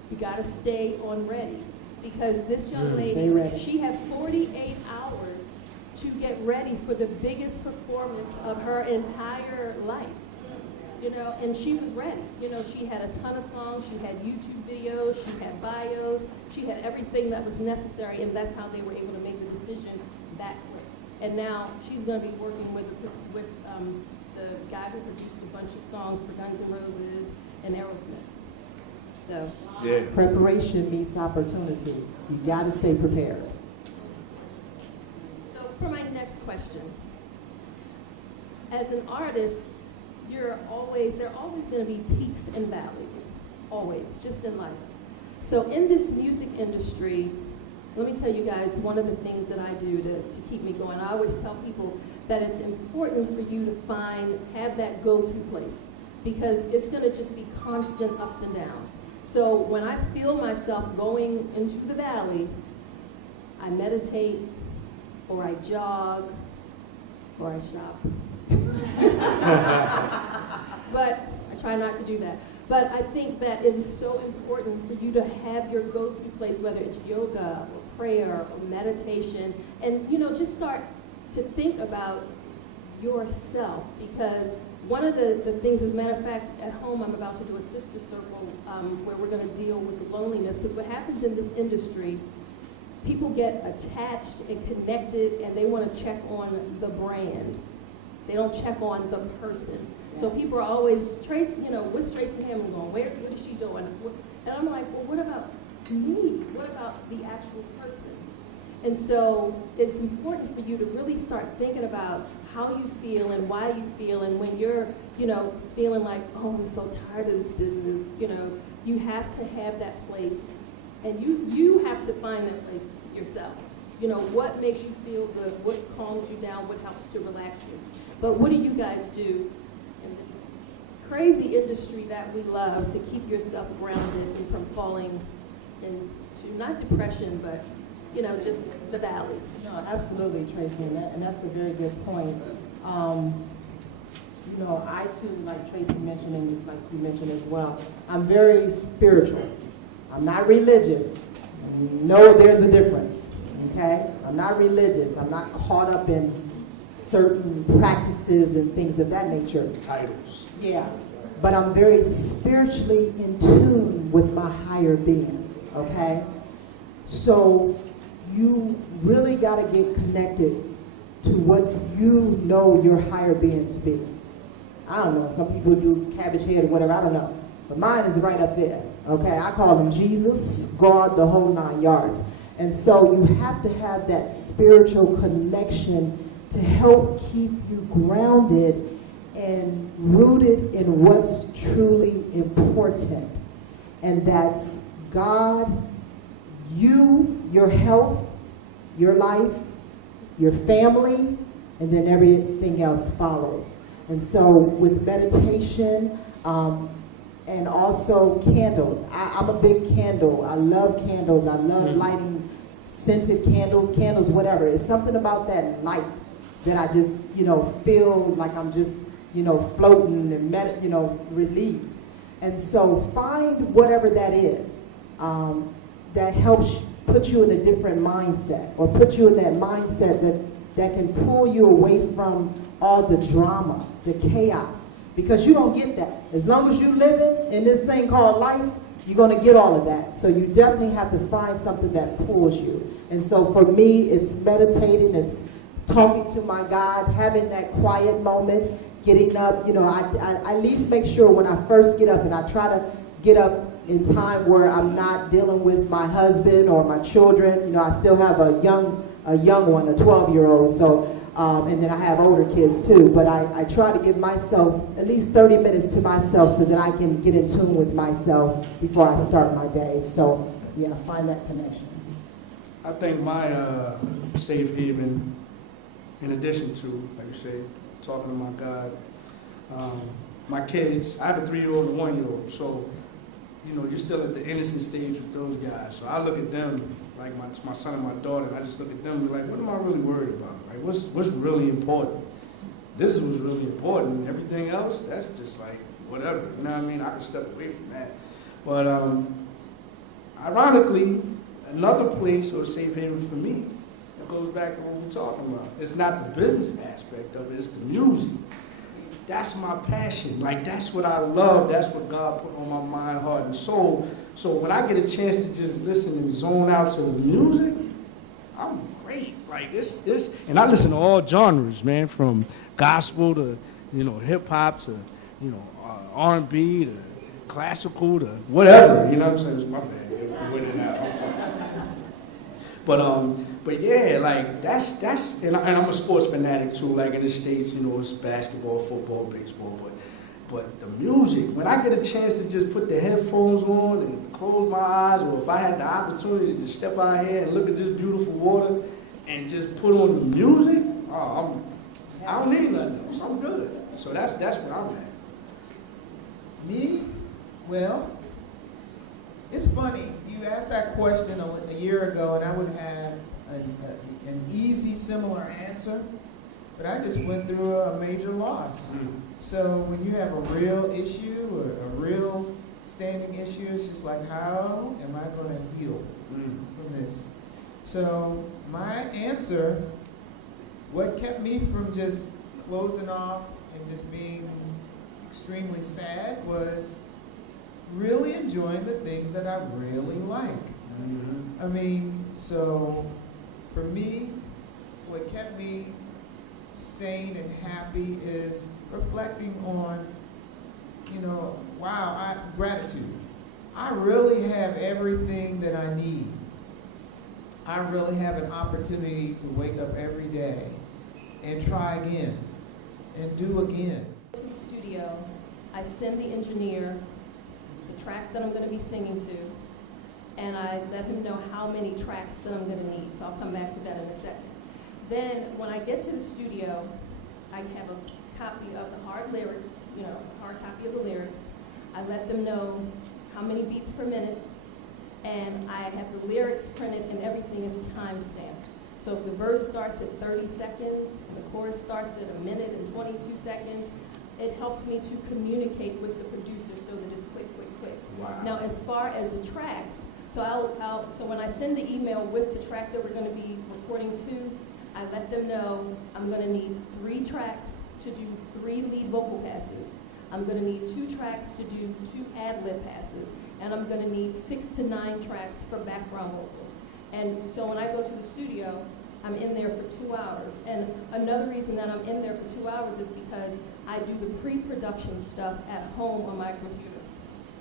You got to stay on ready, because this young lady, she had 48 hours to get ready for the biggest performance of her entire life, you know, and she was ready. You know, she had a ton of songs, she had YouTube videos, she had bios, she had everything that was necessary, and that's how they were able to make the decision that quick. And now she's going to be working with the guy who produced a bunch of songs for Guns N' Roses and Aerosmith. So preparation meets opportunity. You got to stay prepared. For my next question, as an artist, there are always going to be peaks and valleys, always, just in life. So in this music industry, let me tell you guys one of the things that I do to keep me going. I always tell people that it's important for you to have that go-to place, because it's going to just be constant ups and downs. So when I feel myself going into the valley, I meditate, or I jog, or I shop. But I try not to do that. But I think that it is so important for you to have your go-to place, whether it's yoga or prayer or meditation, and just start to think about yourself, because one of the things, as a matter of fact, at home I'm about to do a sister circle where we're going to deal with loneliness, because what happens in this industry, people get attached and connected and they want to check on the brand. They don't check on the person. So people are always, Tracy, what's Tracy Hamlin going? What is she doing? And I'm like, well, what about me? What about the actual person? And so it's important for you to really start thinking about how you feel and why you feel, and when you're, feeling like, oh, I'm so tired of this business, you have to have that place, and you have to find that place yourself. What makes you feel good, what calms you down, what helps to relax you. But what do you guys do in this crazy industry that we love to keep yourself grounded and from falling into, not depression, but just the valley? No, absolutely, Tracy, and that's a very good point. I too, like Tracy mentioned, and just like you mentioned as well, I'm very spiritual. I'm not religious. No, there's a difference, okay? I'm not religious. I'm not caught up in certain practices and things of that nature. Titles. Yeah, but I'm very spiritually in tune with my higher being, okay? So you really got to get connected to what you know your higher being to be. I don't know, some people do cabbage head or whatever, I don't know. But mine is right up there, okay? I call him Jesus, God, the whole 9 yards. And so you have to have that spiritual connection to help keep you grounded and rooted in what's truly important. And that's God, you, your health, your life, your family, and then everything else follows. And so with meditation, and also candles. I'm a big candle. I love candles. I love lighting scented candles, whatever. It's something about that light that I just, feel like I'm just, floating and, relieved. And so find whatever that is that helps put you in a different mindset, or put you in that mindset that can pull you away from all the drama, the chaos, because you don't get that. As long as you live in this thing called life, you're going to get all of that. So you definitely have to find something that pulls you. And so for me, it's meditating, it's talking to my God, having that quiet moment, getting up. I at least make sure when I first get up, and I try to get up in time where I'm not dealing with my husband or my children. I still have a young one, a 12-year-old. So, and then I have older kids too. But I try to give myself at least 30 minutes to myself so that I can get in tune with myself before I start my day. So, yeah, find that connection. I think my safe haven, in addition to, like you say, talking to my God, my kids, I have a 3-year-old and a 1-year-old. So, you're still at the innocent stage with those guys. So I look at them, like my son and my daughter, and I just look at them and be like, what am I really worried about? Like, what's really important? This is what's really important. Everything else, that's just like whatever. You know what I mean? I can step away from that. But ironically, another place or safe haven for me, it goes back to what we're talking about. It's not the business aspect of it, it's the music. That's my passion. Like, that's what I love. That's what God put on my mind, heart, and soul. So when I get a chance to just listen and zone out to the music, I'm great. Like, this, and I listen to all genres, man, from gospel to, hip hop to, R&B to classical to whatever. You know what I'm saying? It's my bad. I'm winning out. But yeah, like that's and I'm a sports fanatic too. Like in the States, it's basketball, football, baseball. But the music, when I get a chance to just put the headphones on and close my eyes, or if I had the opportunity to just step out here and look at this beautiful water and just put on the music, I don't need nothing else. I'm good. So that's where I'm at. Me? Well, it's funny. You asked that question a year ago, and I would have an easy, similar answer. but I just went through a major loss. So when you have a real issue or a real standing issue, it's just like, how am I going to heal from this? So my answer, what kept me from just closing off and just being extremely sad, was really enjoying the things that I really like. I mean, so for me, what kept me sane and happy is reflecting on, you know, wow, gratitude. I really have everything that I need. I really have an opportunity to wake up every day and try again and do again. In the studio, I send the engineer the track that I'm going to be singing to, and I let him know how many tracks that I'm going to need. So I'll come back to that in a second. Then when I get to the studio, I have a copy of the hard lyrics, you know, hard copy of the lyrics. I let them know how many beats per minute, and I have the lyrics printed, and everything is time-stamped. So if the verse starts at 30 seconds, and the chorus starts at 1 minute and 22 seconds, it helps me to communicate with the producer so that it's quick, quick, quick. Wow. Now, as far as the tracks, so so when I send the email with the track that we're going to be recording to, I let them know I'm going to need 3 tracks to do 3 lead vocal passes. I'm going to need 2 tracks to do 2 ad-lib passes, and I'm going to need 6 to 9 tracks for background vocals. And so when I go to the studio, I'm in there for 2 hours. And another reason that I'm in there for 2 hours is because I do the pre-production stuff at home on my computer.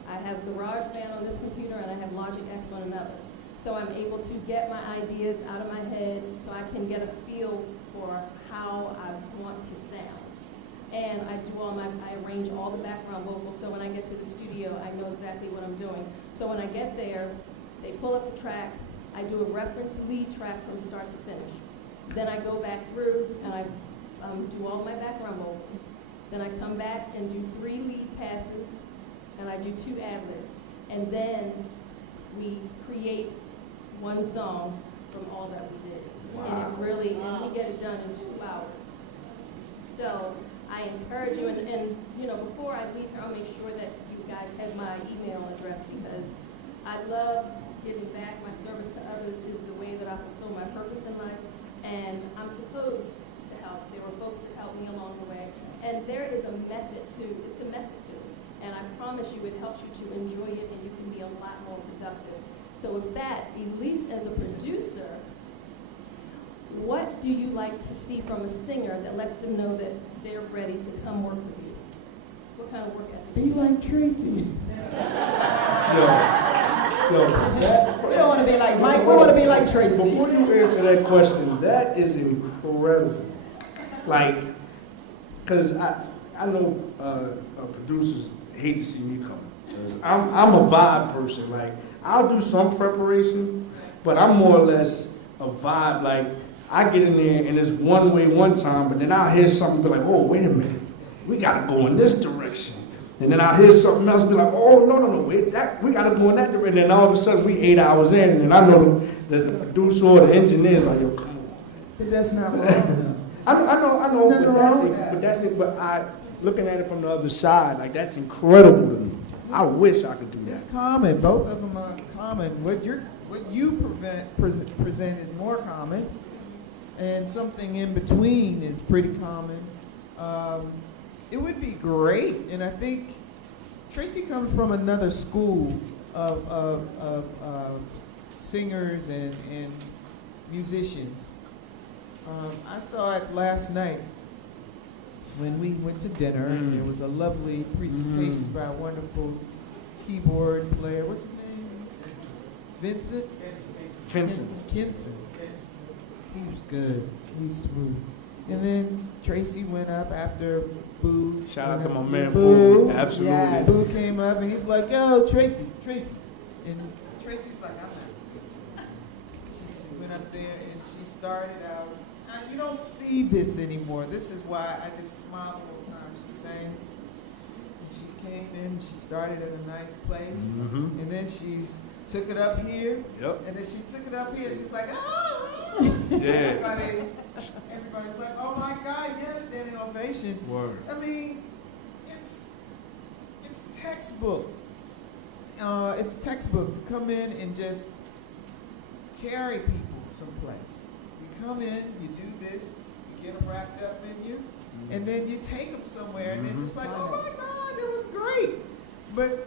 I have GarageBand on this computer, and I have Logic X on another. So I'm able to get my ideas out of my head so I can get a feel for how I want to sound. And I arrange all the background vocals, so when I get to the studio, I know exactly what I'm doing. So when I get there, they pull up the track, I do a reference lead track from start to finish. Then I go back through and I do all my background vocals. Then I come back and do 3 lead passes, and I do 2 ad-libs. And then we create one song from all that we did. Wow. And it really, and we get it done in 2 hours. So I encourage you, and you know, before I leave here, I'll make sure that you guys have my email address, because I love giving back. My service to others is the way that I fulfill my purpose in life, and I'm supposed to help. There were folks that helped me along the way, and there is a method to it, and I promise you it helps you to enjoy it, and you can be a lot more productive. So with that, Elyse, as a producer, what do you like to see from a singer that lets them know that they're ready to come work with you? What kind of work ethic? Be like Tracy. We don't want to be like Mike, we want to be like Tracy. Before you answer that question, that is incredible. Like, because I know producers hate to see me come. I'm a vibe person. Like, I'll do some preparation, but I'm more or less a vibe. Like, I get in there and it's one way one time, but then I'll hear something be like, oh, wait a minute, we gotta go in this direction. And then I'll hear something else be like, oh, no, wait, we gotta go in that direction. And then all of a sudden we 8 hours in, and then I know the producer or the engineer's like, yo, come on. But that's not wrong. I know, Nothing wrong with that. but I, looking at it from the other side, like, that's incredible to me. I wish I could do that. It's common. Both of them are common. What you present is more common, and something in between is pretty common. It would be great, and I think Tracy comes from another school of singers and musicians. I saw it last night when we went to dinner, and there was a lovely presentation by a wonderful keyboard player. What's his name? Vincent? Kinson. He was good. He's smooth. And then Tracy went up after Boo. Shout out to my man, Boo. Boo. Absolutely. Yeah, Boo came up and he's like, yo, Tracy. And Tracy's like, I'm not. She went up there and she started out. Now, you don't see this anymore. This is why I just smiled the whole time she sang. And she came in and she started at a nice place. And then she took it up here. Yep. And then she took it up here and she's like, oh. Everybody's like, oh my God, yes, standing ovation. Word. I mean, it's textbook. It's textbook to come in and just carry people someplace. You come in, you do this, you get them wrapped up in you, and then you take them somewhere, and they're just like, oh my God, it was great. But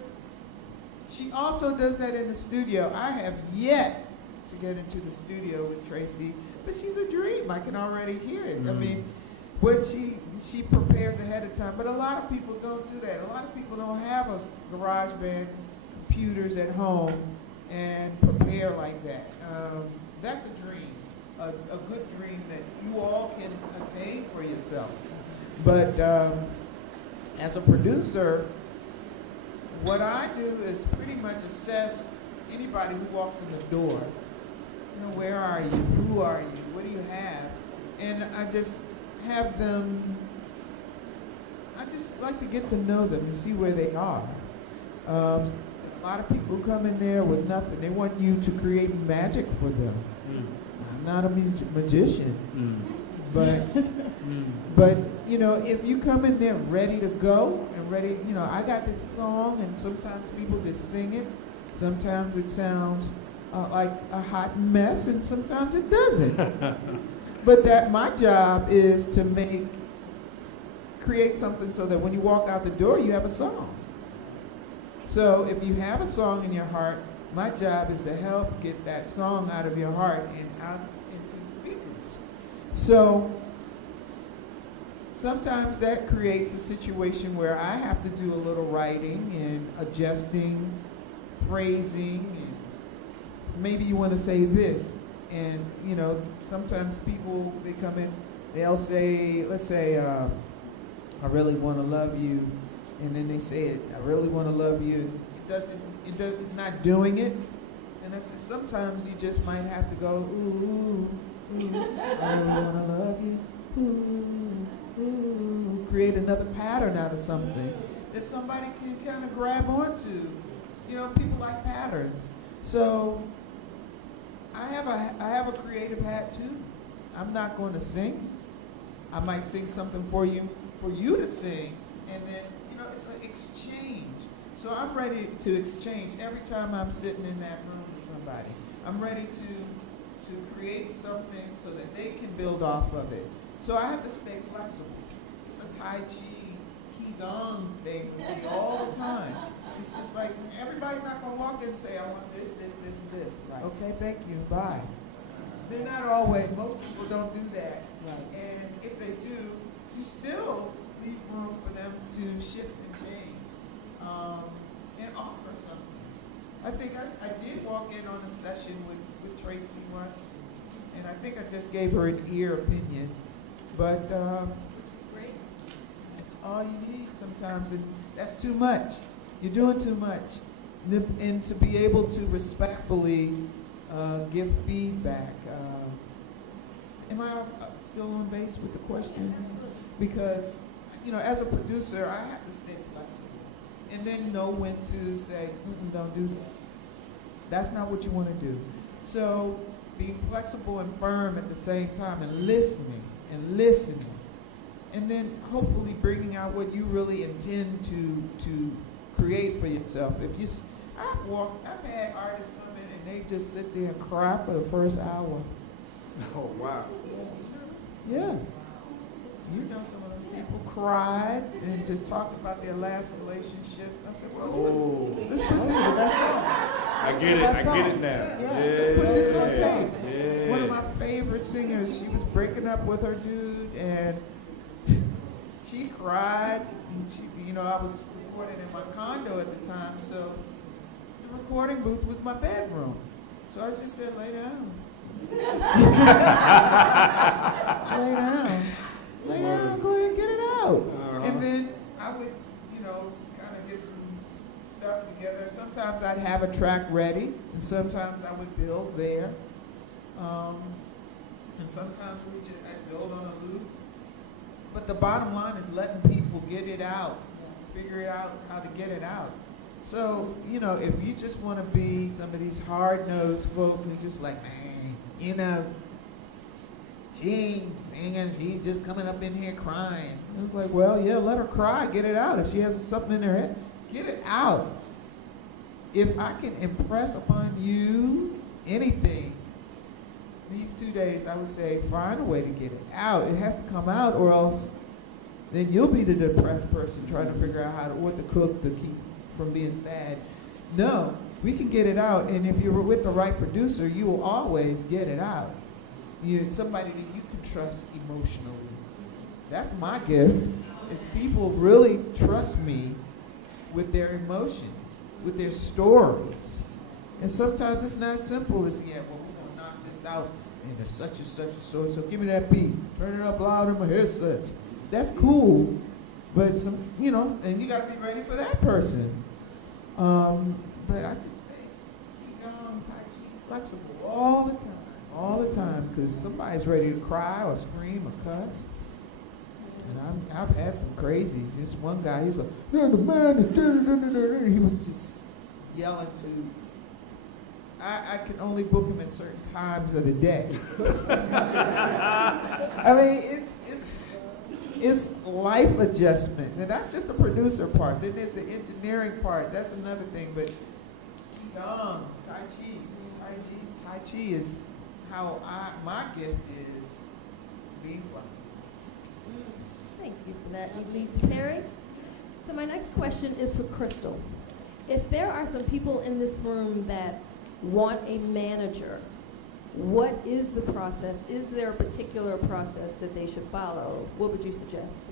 she also does that in the studio. I have yet to get into the studio with Tracy, but she's a dream. I can already hear it. I mean, what she prepares ahead of time. But a lot of people don't do that. A lot of people don't have a garage band, computers at home, and prepare like that. That's a dream, a good dream that you all can attain for yourself. But as a producer, what I do is pretty much assess anybody who walks in the door. You know, where are you? Who are you? What do you have? And I just have them, I just like to get to know them and see where they are. A lot of people come in there with nothing. They want you to create magic for them. I'm not a magician, but you know, if you come in there ready to go and ready, you know, I got this song, and sometimes people just sing it. Sometimes it sounds like a hot mess, and sometimes it doesn't. But my job is to create something so that when you walk out the door, you have a song. So if you have a song in your heart, my job is to help get that song out of your heart and out into the speakers. So sometimes that creates a situation where I have to do a little writing and adjusting, phrasing, and maybe you want to say this. And, you know, sometimes people, they come in, they'll say, let's say, I really want to love you. And then they say it, I really want to love you. It's not doing it. And I said, sometimes you just might have to go, ooh, I really want to love you. Ooh, create another pattern out of something that somebody can kind of grab onto. You know, people like patterns. So I have a creative hat too. I'm not going to sing. I might sing something for you to sing, and then, you know, it's an exchange. So I'm ready to exchange every time I'm sitting in that room with somebody. I'm ready to create something so that they can build off of it. So I have to stay flexible. It's a Tai Chi, Qigong thing with me all the time. It's just like, everybody's not going to walk in and say, I want this, this, this, and this. Right. Okay, thank you, bye. They're not always, most people don't do that. Right. And if they do, you still leave room for them to shift and change and offer something. I think I did walk in on a session with Tracy once, and I think I just gave her an ear opinion. But it's great. It's all you need sometimes, and that's too much. You're doing too much. And to be able to respectfully give feedback. Am I still on base with the question? Because, you know, as a producer, I have to stay flexible and then know when to say, don't do that. That's not what you want to do. So being flexible and firm at the same time, and listening, and then hopefully bringing out what you really intend to create for yourself. I've had artists come in and they just sit there and cry for the first hour. Oh, wow. Yeah. You know, some of the people cried and just talked about their last relationship. I said, well, let's put this on. I get it now. Let's put this on tape. Yeah. One of my favorite singers, she was breaking up with her dude, and she cried. And you know, I was recording in my condo at the time, so the recording booth was my bedroom. So I just said, lay down. Lay down, go ahead and get it out. And then I would, you know, kind of get some stuff together. Sometimes I'd have a track ready, and sometimes I would build there. And sometimes I'd build on a loop. But the bottom line is letting people get it out, figure out how to get it out. So, you know, if you just want to be some of these hard-nosed folk who just like, you know, she ain't singing, she's just coming up in here crying. It's like, well, yeah, let her cry, get it out. If she has something in her head, get it out. If I can impress upon you anything, these 2 days, I would say find a way to get it out. It has to come out, or else then you'll be the depressed person trying to figure out what to cook to keep from being sad. No, we can get it out, and if you're with the right producer, you will always get it out. You're somebody that you can trust emotionally. That's my gift, is people really trust me with their emotions, with their stories. And sometimes it's not simple as, yeah, well, we're going to knock this out into such and such and so give me that beat, turn it up loud in my headsets. That's cool, but some, you know, and you got to be ready for that person. But I just think, keep on Tai Chi flexible all the time, because somebody's ready to cry or scream or cuss. And I've had some crazies. Just one guy, he's like, yeah, the man is, he was just yelling to, I can only book him at certain times of the day. I mean, it's life adjustment. And that's just the producer part. Then there's the engineering part. That's another thing. But Qigong, Tai Chi is how my gift is being flexible. Thank you for that, Elyse Perry. So my next question is for Crystal. If there are some people in this room that want a manager, what is the process? Is there a particular process that they should follow? What would you suggest?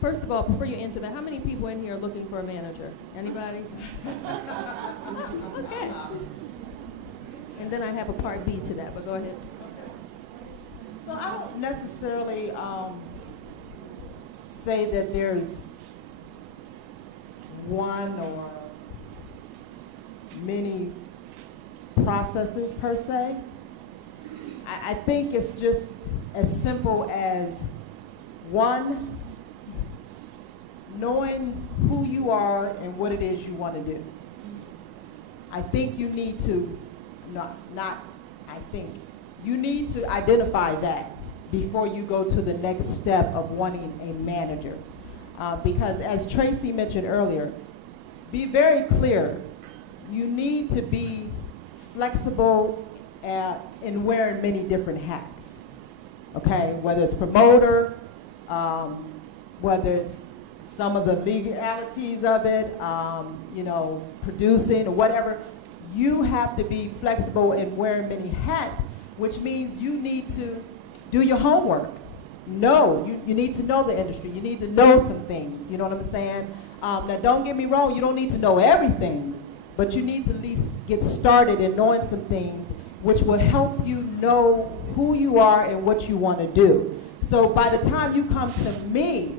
First of all, before you answer that, how many people in here are looking for a manager? Anybody? Okay. And then I have a part B to that, but go ahead. So I don't necessarily say that there's one or many processes per se. I think it's just as simple as, one, knowing who you are and what it is you want to do. I think you need to, you need to identify that before you go to the next step of wanting a manager. Because as Tracy mentioned earlier, be very clear. You need to be flexible in wearing many different hats. Okay, whether it's promoter, whether it's some of the legalities of it, producing or whatever. You have to be flexible in wearing many hats, which means you need to do your homework. You need to know the industry. You need to know some things. You know what I'm saying? Now, don't get me wrong. You don't need to know everything, but you need to at least get started in knowing some things, which will help you know who you are and what you want to do. So by the time you come to me,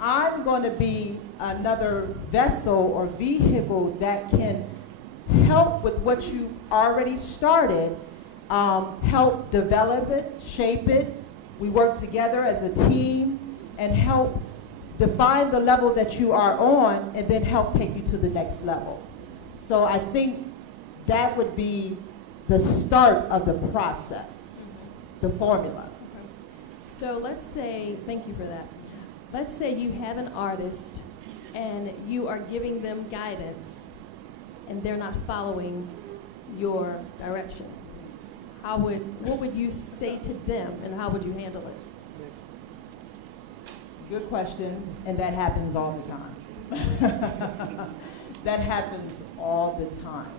I'm going to be another vessel or vehicle that can help with what you already started, help develop it, shape it. We work together as a team and help define the level that you are on and then help take you to the next level. So I think that would be the start of the process, the formula. So let's say, thank you for that. Let's say you have an artist and you are giving them guidance and they're not following your direction. What would you say to them and how would you handle it? Good question, and that happens all the time. That happens all the time.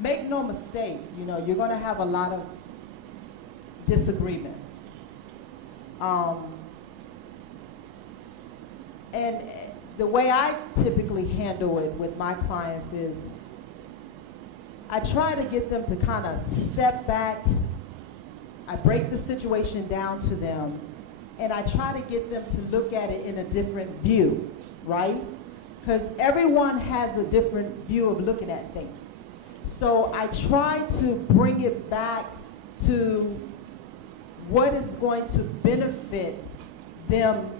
Make no mistake, you're going to have a lot of disagreements. And the way I typically handle it with my clients is I try to get them to kind of step back. I break the situation down to them, and I try to get them to look at it in a different view, right? Because everyone has a different view of looking at things. So I try to bring it back to what is going to benefit them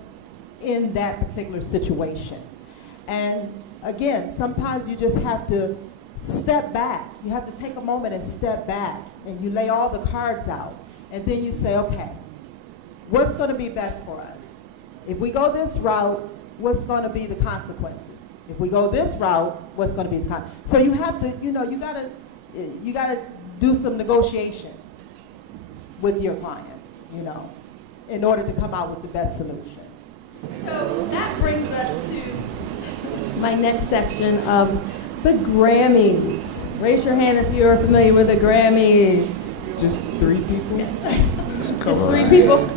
in that particular situation. And again, sometimes you just have to step back. You have to take a moment and step back, and you lay all the cards out. And then you say, okay, what's going to be best for us? If we go this route, what's going to be the consequences? If we go this route, what's going to be the consequences? So you have to, you gotta do some negotiation with your client, in order to come out with the best solution. So that brings us to my next section of the Grammys. Raise your hand if you're familiar with the Grammys. Just 3 people? Yes. Just 3 people?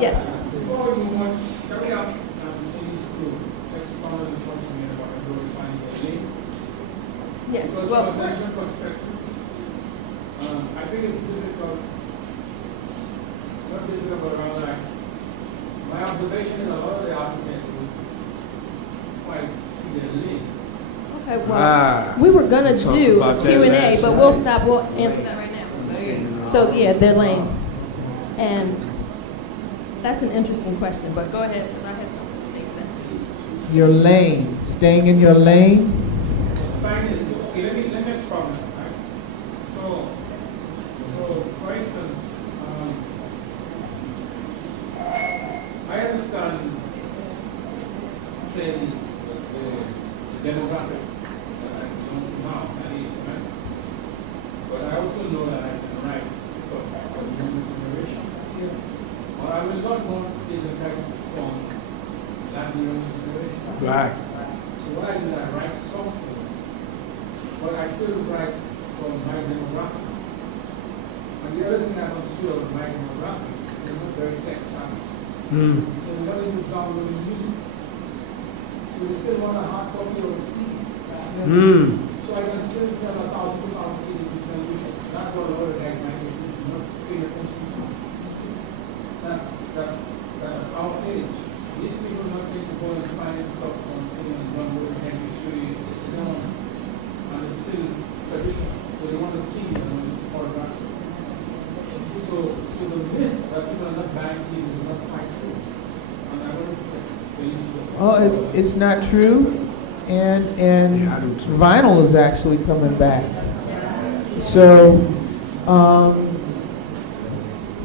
Yes. Before we move on, can we ask Elyse to expound on the question here about glorifying the name? Yes. Because Well, from a certain perspective, I think it's difficult, not difficult, but around like, my observation is a lot of the artists quite see their link. okay, well, we were going to do about that Q&A, last but we'll stop. We'll answer that right now. So, yeah, they're lame. And that's an interesting question, but go ahead, because I have something to say. Your lane, staying in your lane. Finally, okay, let me expound on that, right? So for instance, I understand clearly the demographic that I belong to now, that is, right? But I also know that I can write stuff for the younger generation. But I will not want to stay the type of form that the younger generation. Right. So what I do is I write songs for them. But I still write from my demographic. And the other thing I've understood of my demographic, they're not very tech savvy. So we don't even download music. So we still want a hard copy of a CD. So I can still sell 1,000, 2,000 CDs to sell music. That's what a lot of guys might do, not pay attention to. That at our age, these people are not going to go and find stuff on download and history. They don't. And it's still traditional. So they want to see it and photograph it. So the myth that people are not buying CDs is not quite true. And I don't think Oh, it's not true, and vinyl is actually coming back. So,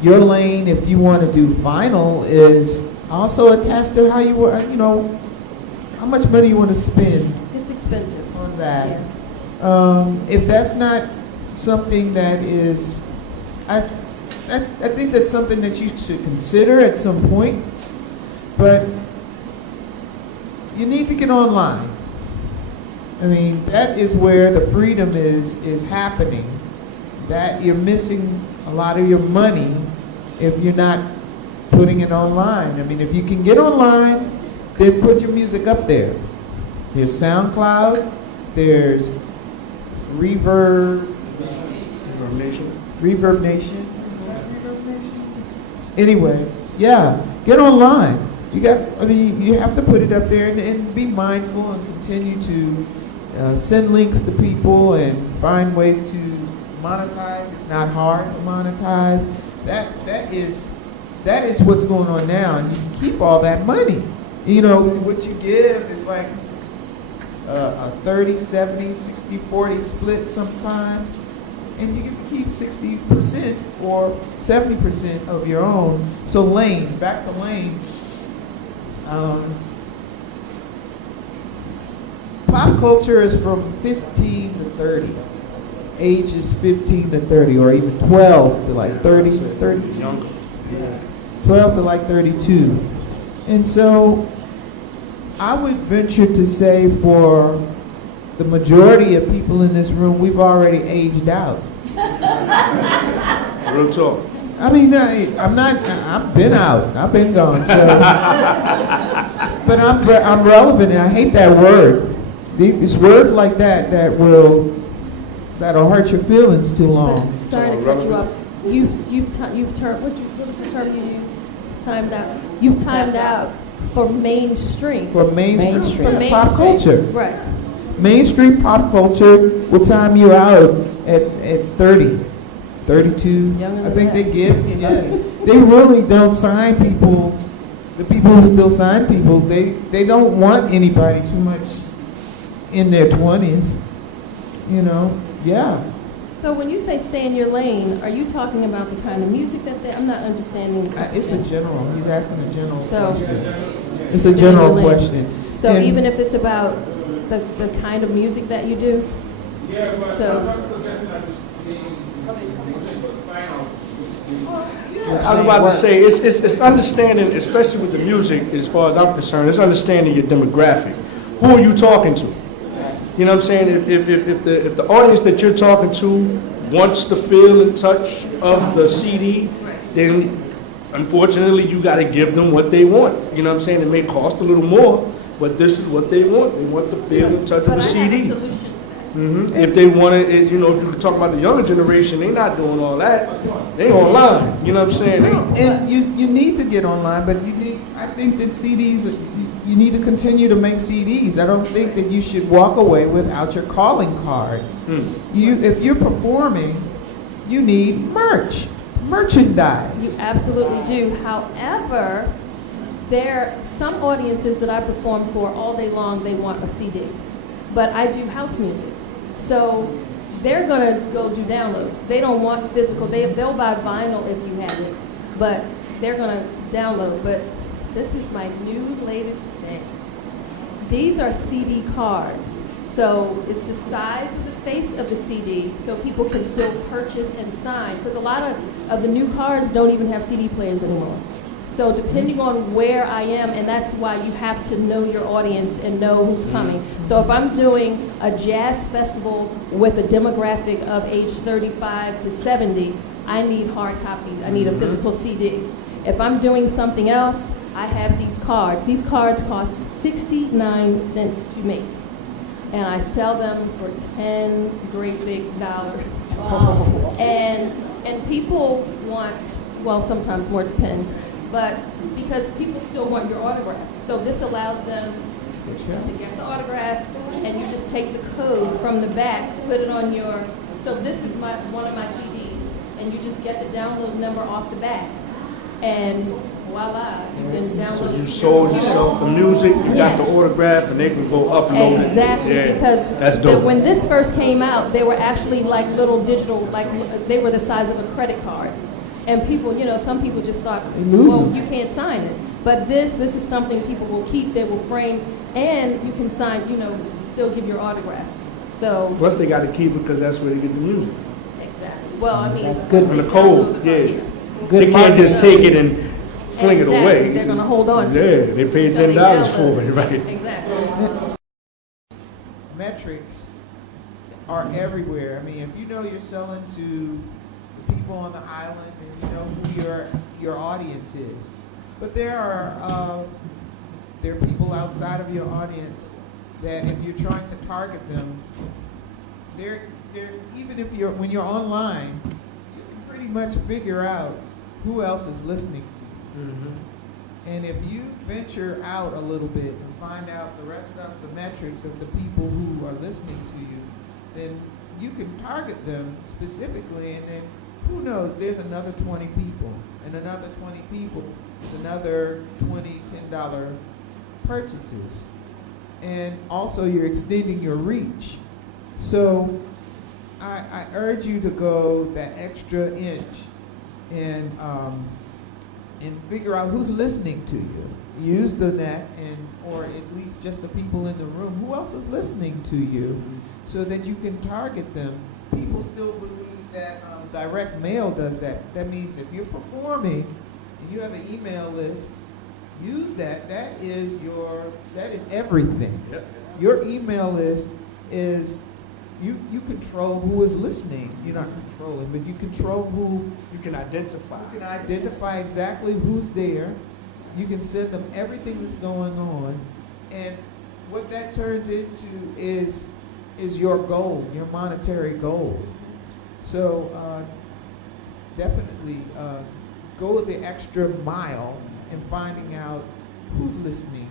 your lane, if you want to do vinyl, is also attached to how you were, how much money you want to spend It's expensive. on that. Yeah. If that's not something that is, I think that's something that you should consider at some point, but you need to get online. I mean, that is where the freedom is happening. That you're missing a lot of your money if you're not putting it online. I mean, if you can get online, then put your music up there. There's SoundCloud, there's Reverb Nation. Anyway, yeah, get online. You have to put it up there and be mindful and continue to send links to people and find ways to monetize. It's not hard to monetize. That is what's going on now, and you can keep all that money. What you give is like a 30, 70, 60, 40 split sometimes, and you get to keep 60% or 70% of your own. So back to Lane. Pop culture is from 15 to 30. Age is 15 to 30, or even 12 to like 30, 12 to like 32. And so I would venture to say for the majority of people in this room, we've already aged out. Real talk. I mean, I've been out. I've been gone. So, but I'm relevant, and I hate that word. These words like that'll hurt your feelings too long. But, sorry to cut you off. You've turned, what was the term you used? Timed out. You've timed out for mainstream. For mainstream For pop culture. Right. Mainstream pop culture will time you out at 30, 32. I think they they really don't sign people. The people who still sign people, they don't want anybody too much in their 20s. you know, yeah. So when you say stay in your lane, are you talking about the kind of music that I'm not understanding. It's a general, he's asking a general So- question. It's a general lane. question. So And- even if it's about the kind of music that you do? Yeah, but So- I'm not suggesting that just seeing, I was about to say, it's understanding, especially with the music, as far as I'm concerned, it's understanding your demographic. Who are you talking to? You know what I'm saying? If the audience that you're talking to wants the feel and touch of the CD, then unfortunately you got to give them what they want. You know what I'm saying? It may cost a little more, but this is what they want. They want the feel and touch of But the I have a CD. solution to that. If they want it, you know, if you could talk about the younger generation, they not doing all that. They online. You know what I'm saying? And you need to get online, but I think that CDs, you need to continue to make CDs. I don't think that you should walk away without your calling card. If you're performing, you need merchandise. You absolutely do. However, there are some audiences that I perform for all day long, they want a CD. But I do house music. So they're going to go do downloads. They don't want physical. They'll buy vinyl if you have it. But they're going to download. But this is my new latest thing. These are CD cards. So it's the size of the face of the CD so people can still purchase and sign. Because a lot of the new cards don't even have CD players anymore. So depending on where I am, and that's why you have to know your audience and know who's coming. So if I'm doing a jazz festival with a demographic of age 35 to 70, I need hard copies. I need a physical CD. If I'm doing something else, I have these cards. These cards cost 69 cents to make. And I sell them for 10 great big dollars. And people want, well, sometimes more, it depends. But because people still want your autograph. So this allows them to get the autograph, and you just take the code from the back, put it on your, so this is one of my CDs, and you just get the download number off the back. And voila, you can download. So you sold yourself the music, you got the autograph, and they can go upload it. Exactly, Yeah, because that's dope. when this first came out, they were actually like little digital, like they were the size of a credit card. And people, you know, some people just thought, well, you can't sign it. But this is something people will keep, they will frame, and you can sign, you know, still give your autograph. So, Plus they got to keep it because that's where they get the music. exactly. Well, I mean, That's good. From the they code, download the yeah. card, They can't just take it and fling it Exactly. away. They're gonna hold on to Yeah, it they paid until they $10 download for it, right? Exactly. Metrics are everywhere. I mean, if you know you're selling to the people on the island, then you know who your audience is. But there are people outside of your audience that if you're trying to target them, they're even if when you're online, you can pretty much figure out who else is listening to you. And if you venture out a little bit and find out the rest of the metrics of the people who are listening to you, then you can target them specifically, and then who knows, there's another 20 people, and another 20 people is another $20, $10 purchases. And also you're extending your reach. So I urge you to go that extra inch and figure out who's listening to you. Use the net, or at least just the people in the room. Who else is listening to you, so that you can target them? People still believe that direct mail does that. That means if you're performing and you have an email list, use that. That is everything. Yep. Your email list is. You control who is listening. You're not controlling, but you control who. You can identify. You can identify exactly who's there. You can send them everything that's going on, and what that turns into is your goal, your monetary goal. So definitely go the extra mile in finding out who's listening,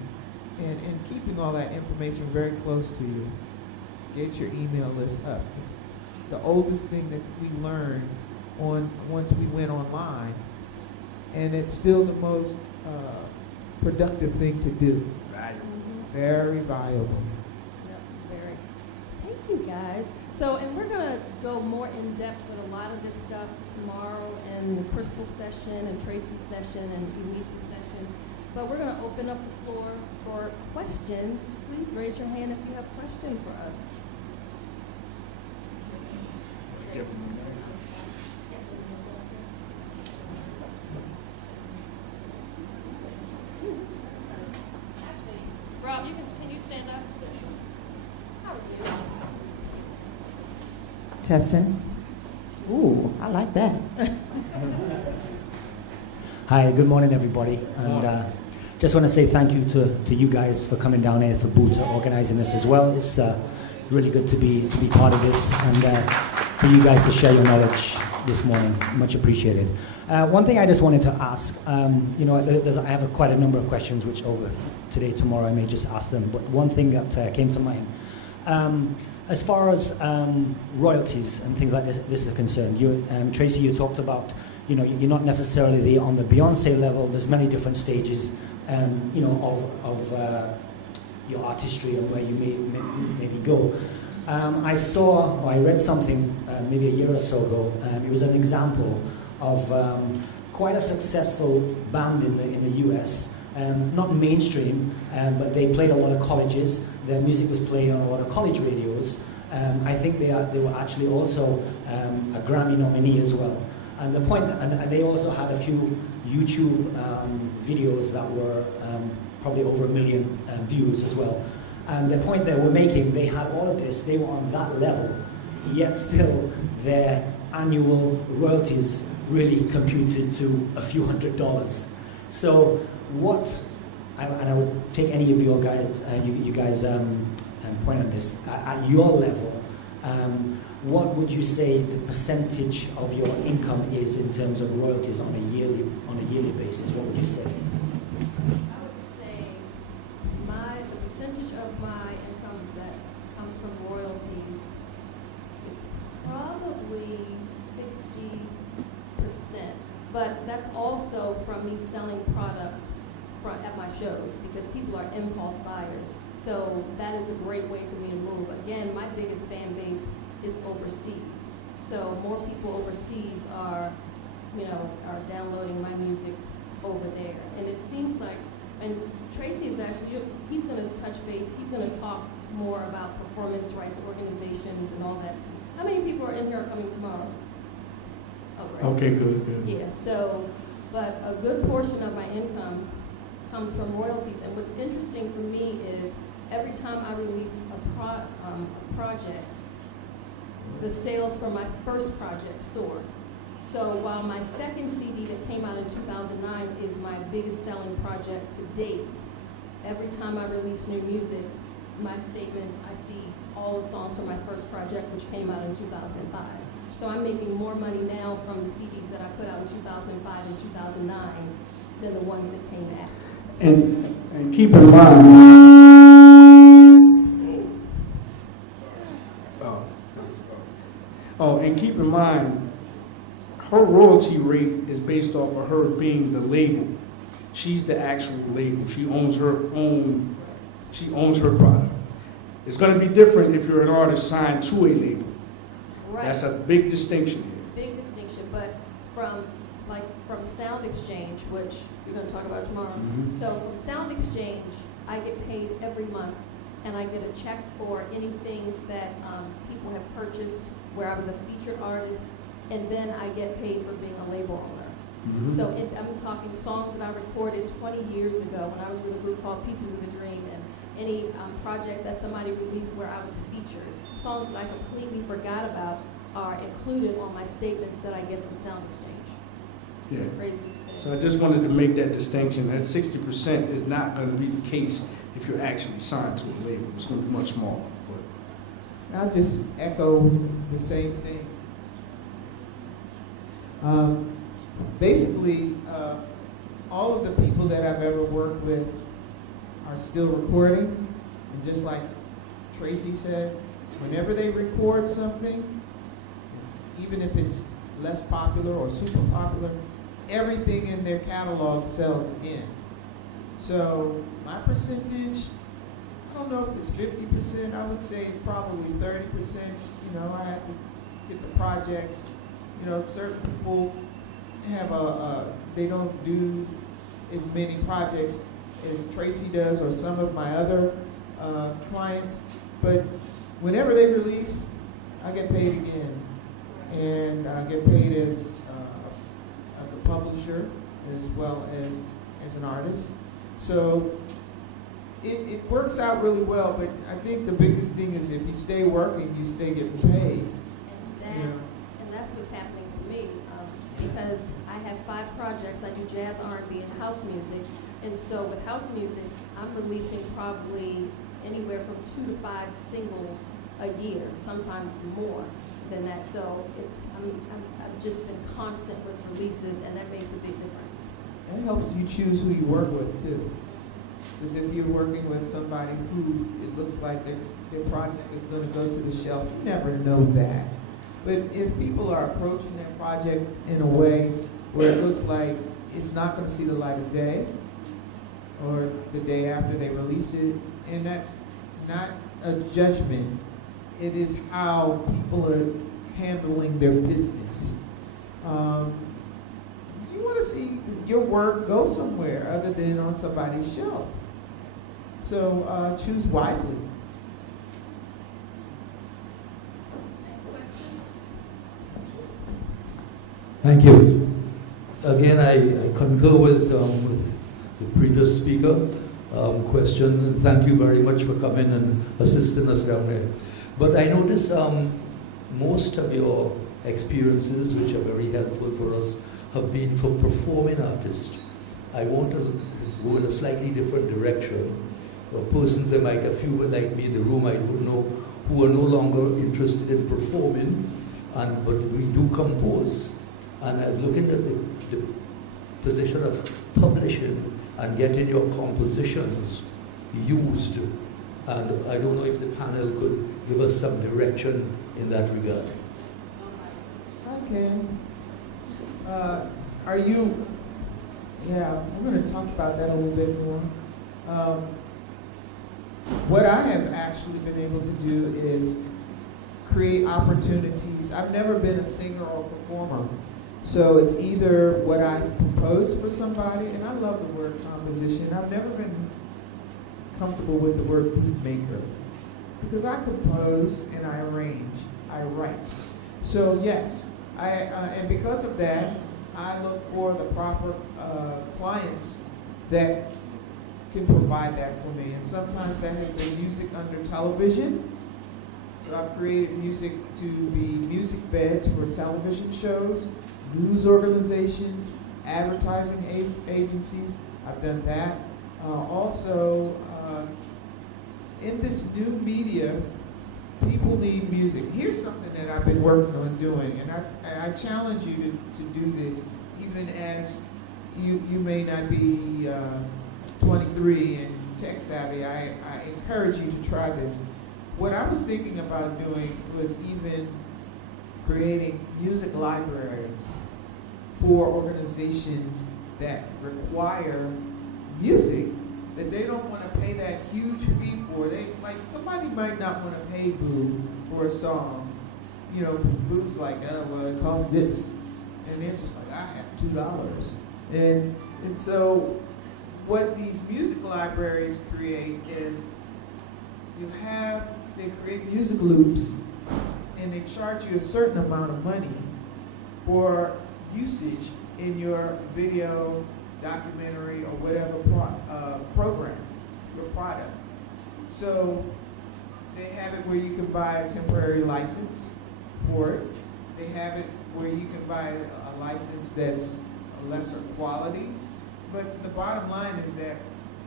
and keeping all that information very close to you. Get your email list up. It's the oldest thing that we learned once we went online, and it's still the most productive thing to do. Valuable. Very valuable. Yep, very. Thank Hey guys. So, and we're going to go more in depth with a lot of this stuff tomorrow in Crystal's session and Tracy's session and Elise's session. But we're going to open up the floor for questions. Please raise your hand if you have a question for us. Yep. Rob, can you stand up? How are you? Testing. Ooh, I like that. Hi, good morning, everybody. And just want to say thank you to you guys for coming down here, for Boo to organizing this as well. It's really good to be part of this, and for you guys to share your knowledge this morning. Much appreciated. One thing I just wanted to ask, I have quite a number of questions which over today, tomorrow, I may just ask them. But one thing that came to mind, as far as royalties and things like this are concerned, Tracy, you talked about, you're not necessarily on the Beyonce level. There's many different stages, of your artistry and where you maybe go. I read something maybe a year or so ago. It was an example of quite a successful band in the US. Not mainstream, but they played a lot of colleges. Their music was played on a lot of college radios. I think they were actually also a Grammy nominee as well. And the point, and they also had a few YouTube videos that were probably over 1 million views as well. And the point they were making, they had all of this, they were on that level, yet still their annual royalties really computed to a few $100s. So and I would take any of you guys point on this, at your level, what would you say the percentage of your income is in terms of royalties on a yearly basis? What would you say? I would say the percentage of my income that comes from royalties is probably 60%. But that's also from me selling product at my shows, because people are impulse buyers. So that is a great way for me to move. Again, my biggest fan base is overseas. So more people overseas are downloading my music over there. And it seems like, and Tracy is actually, he's going to touch base, he's going to talk more about performance rights organizations and all that too. How many people are in here coming tomorrow? Oh, great. Okay, good. Yeah, so, but a good portion of my income comes from royalties. And what's interesting for me is every time I release a project, the sales for my first project soar. So while my second CD that came out in 2009 is my biggest selling project to date, every time I release new music, my statements, I see all the songs from my first project, which came out in 2005. So I'm making more money now from the CDs that I put out in 2005 and 2009 than the ones that came after. And keep in mind, and keep in mind, her royalty rate is based off of her being the label. She's the actual label. She owns her product. It's going to be different if you're an artist signed to a label. Right. That's a big distinction. Big distinction, but from Sound Exchange, which we're going to talk about tomorrow. Mm-hmm. So from Sound Exchange, I get paid every month, and I get a check for anything that people have purchased where I was a featured artist, and then I get paid for being a label owner. Mm-hmm. So I'm talking songs that I recorded 20 years ago when I was with a group called Pieces of a Dream, and any project that somebody released where I was featured. Songs that I completely forgot about are included on my statements that I get from Sound Exchange. Yeah. Crazy thing. So I just wanted to make that distinction. That 60% is not going to be the case if you're actually signed to a label. It's going to be much smaller. And I'll just echo the same thing. Basically, all of the people that I've ever worked with are still recording. And just like Tracy said, whenever they record something, even if it's less popular or super popular, everything in their catalog sells in. So my percentage, don't know if it's 50%. I would say it's probably 30%. You know, I have to get the projects. You know, certain people have they don't do as many projects as Tracy does or some of my other clients. But whenever they release, I get paid again. And I get paid as a publisher as well as an artist. So it works out really well, but I think the biggest thing is if you stay working, you stay getting paid. And that's what's happening for me, because I have 5 projects. I do jazz, R&B, and house music. And so with house music, I'm releasing probably anywhere from 2 to 5 singles a year, sometimes more than that. So I've just been constant with releases, and that makes a big difference. That helps you choose who you work with too. Because if you're working with somebody who it looks like their project is going to go to the shelf, you never know that. But if people are approaching their project in a way where it looks like it's not going to see the light of day, or the day after they release it, and that's not a judgment. It is how people are handling their business. You want to see your work go somewhere other than on somebody's shelf. So choose wisely. Next question. Thank you. Again, I concur with the previous speaker question. Thank you very much for coming and assisting us down there. But I noticed most of your experiences, which are very helpful for us, have been for performing artists. I want to go in a slightly different direction. Persons that might, a few like me in the room, I don't know, who are no longer interested in performing, but we do compose. And I'm looking at the position of publishing and getting your compositions used. And I don't know if the panel could give us some direction in that regard. I can. We're going to talk about that a little bit more. What I have actually been able to do is create opportunities. I've never been a singer or performer. So it's either what I compose for somebody, and I love the word composition. I've never been comfortable with the word beat maker, because I compose and I arrange, I write. So yes, and because of that, I look for the proper clients that can provide that for me. And sometimes that has been music under television. So I've created music to be music beds for television shows, news organizations, advertising agencies. I've done that. Also, in this new media, people need music. Here's something that I've been working on doing, and I challenge you to do this, even as you may not be 23 and tech savvy. I encourage you to try this. What I was thinking about doing was even creating music libraries for organizations that require music that they don't want to pay that huge fee for. Somebody might not want to pay Boo for a song. You know, Boo's like, oh, well, it costs this. And they're just like, I have $2. And so what these music libraries create is they create music loops, and they charge you a certain amount of money for usage in your video, documentary, or whatever program, your product. So they have it where you can buy a temporary license for it. They have it where you can buy a license that's a lesser quality. But the bottom line is that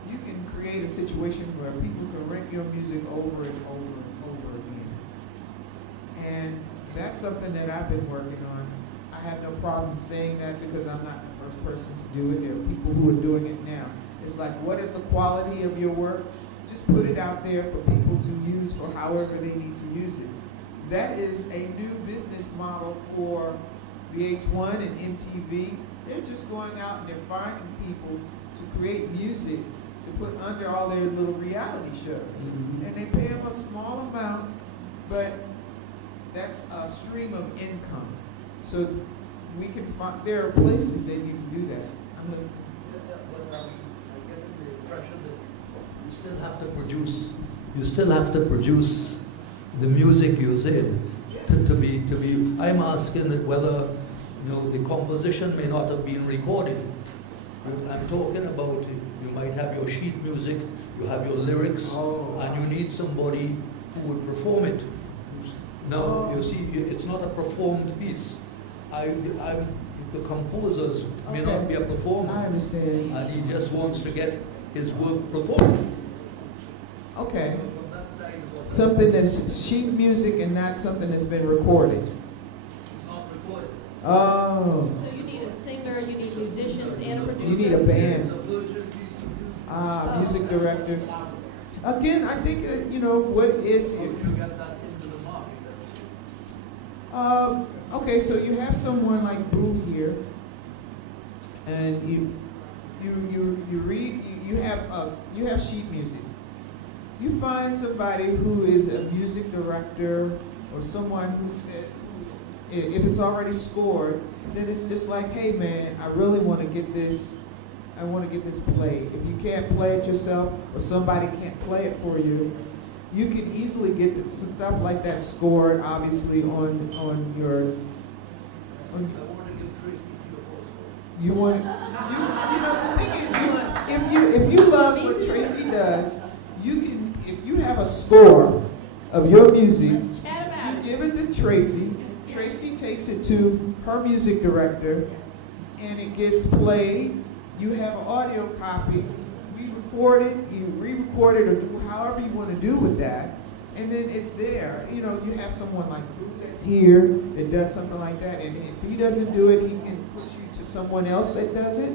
you can create a situation where people can rent your music over and over and over again. And that's something that I've been working on. I have no problem saying that because I'm not the first person to do it. There are people who are doing it now. It's like, what is the quality of your work? Just put it out there for people to use for however they need to use it. That is a new business model for VH1 and MTV. They're just going out and they're finding people to create music to put under all their little reality shows. And they pay them a small amount, but that's a stream of income. So we can find, there are places that you can do that. I'm listening. But I get the impression that you still have to produce. You still have to produce the music you said to be. I'm asking whether the composition may not have been recorded. I'm talking about you might have your sheet music, you have your lyrics, and you need somebody who would perform it. Now, you see, it's not a performed piece. The composers may not be a performer. I understand. And he just wants to get his work performed. Okay. So from that side of what- Something that's sheet music and not something that's been recorded. It's not recorded. Oh. So you need a singer, you need musicians, and a producer. You need a band. It's a virgin piece of music. Music director. Again, I think that, what is How do you get that into the market? okay, so you have someone like Boo here, and you read, you have sheet music. You find somebody who is a music director or someone who said, if it's already scored, then it's just like, hey man, I really want to get this. I want to get this played. If you can't play it yourself, or somebody can't play it for you, you can easily get stuff like that scored, obviously, on your. I want to give Tracy your voice. You want, the thing is, if you love what Tracy does, you can. If you have a score of your music, Let's chat about you it. give it to Tracy. Tracy takes it to her music director, and it gets played. You have an audio copy. We record it, you re-record it, or do however you want to do with that, and then it's there. You have someone like Boo that's here that does something like that, and if he doesn't do it, he can put you to someone else that does it.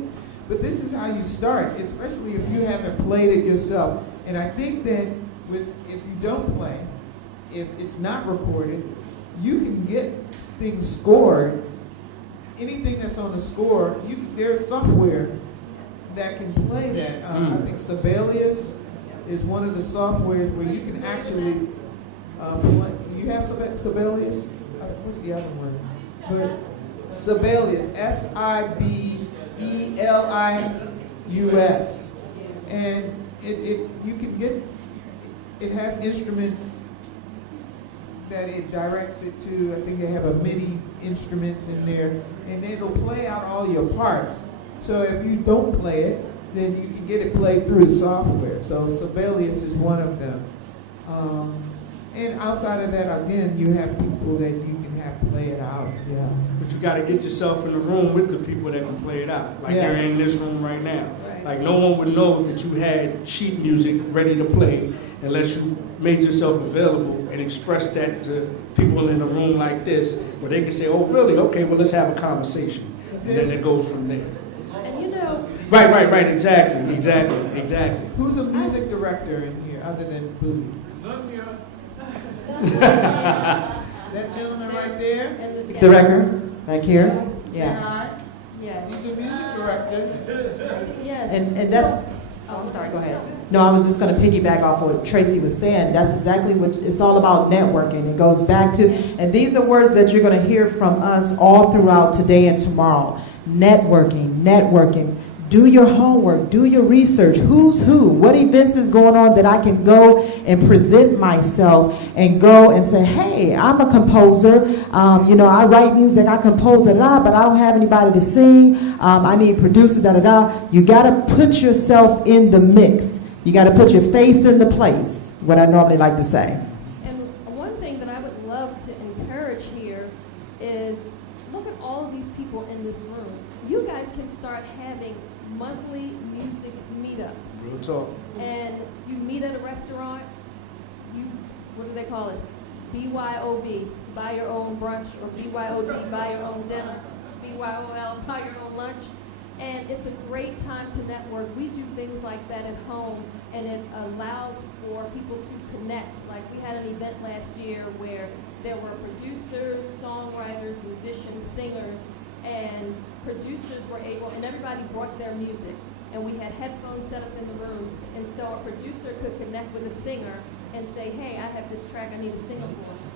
But this is how you start, especially if you haven't played it yourself. And I think that if you don't play, if it's not recorded, you can get things scored. Anything that's on the score, there's software that can play that. I think Sibelius is one of the softwares where you can actually play. You have Sibelius? What's the other one? But Sibelius, Sibelius, and you can get. It has instruments that it directs it to. I think they have a MIDI instruments in there, and it'll play out all your parts. So if you don't play it, then you can get it played through the software. So Sibelius is one of them. And outside of that, again, you have people that you can have play it out. Yeah. But you got to get yourself in the room with the people that can play it out. Like you're in this room right now. Right. Like no one would know that you had sheet music ready to play unless you made yourself available and expressed that to people in a room like this, where they can say, "Oh, really? Okay, well, let's have a conversation," and then it goes from there. And Right. Exactly. Who's a music director in here other than Boo? That gentleman right there? and the Director, back here. Say Yeah. hi. Yeah. He's a music director. Yes. And that's, oh, I'm sorry, go ahead. No, I was just going to piggyback off what Tracy was saying. That's exactly what it's all about, networking. It goes back to, and these are words that you're going to hear from us all throughout today and tomorrow. Networking. Do your homework, do your research. Who's who? What events is going on that I can go and present myself and go and say, hey, I'm a composer. I write music, I compose but I don't have anybody to sing. I need producers, You got to put yourself in the mix. You got to put your face in the place, what I normally like to say. And one thing that I would love to encourage here is look at all of these people in this room. You guys can start having monthly music meetups. Real talk. And you meet at a restaurant, what do they call it? BYOB, buy your own brunch, or BYOD, buy your own dinner, BYOL, buy your own lunch. And it's a great time to network. We do things like that at home, and it allows for people to connect. Like we had an event last year where there were producers, songwriters, musicians, singers, and producers were able, and everybody brought their music. and we had headphones set up in the room, and so a producer could connect with a singer and say, hey, I have this track I need to sing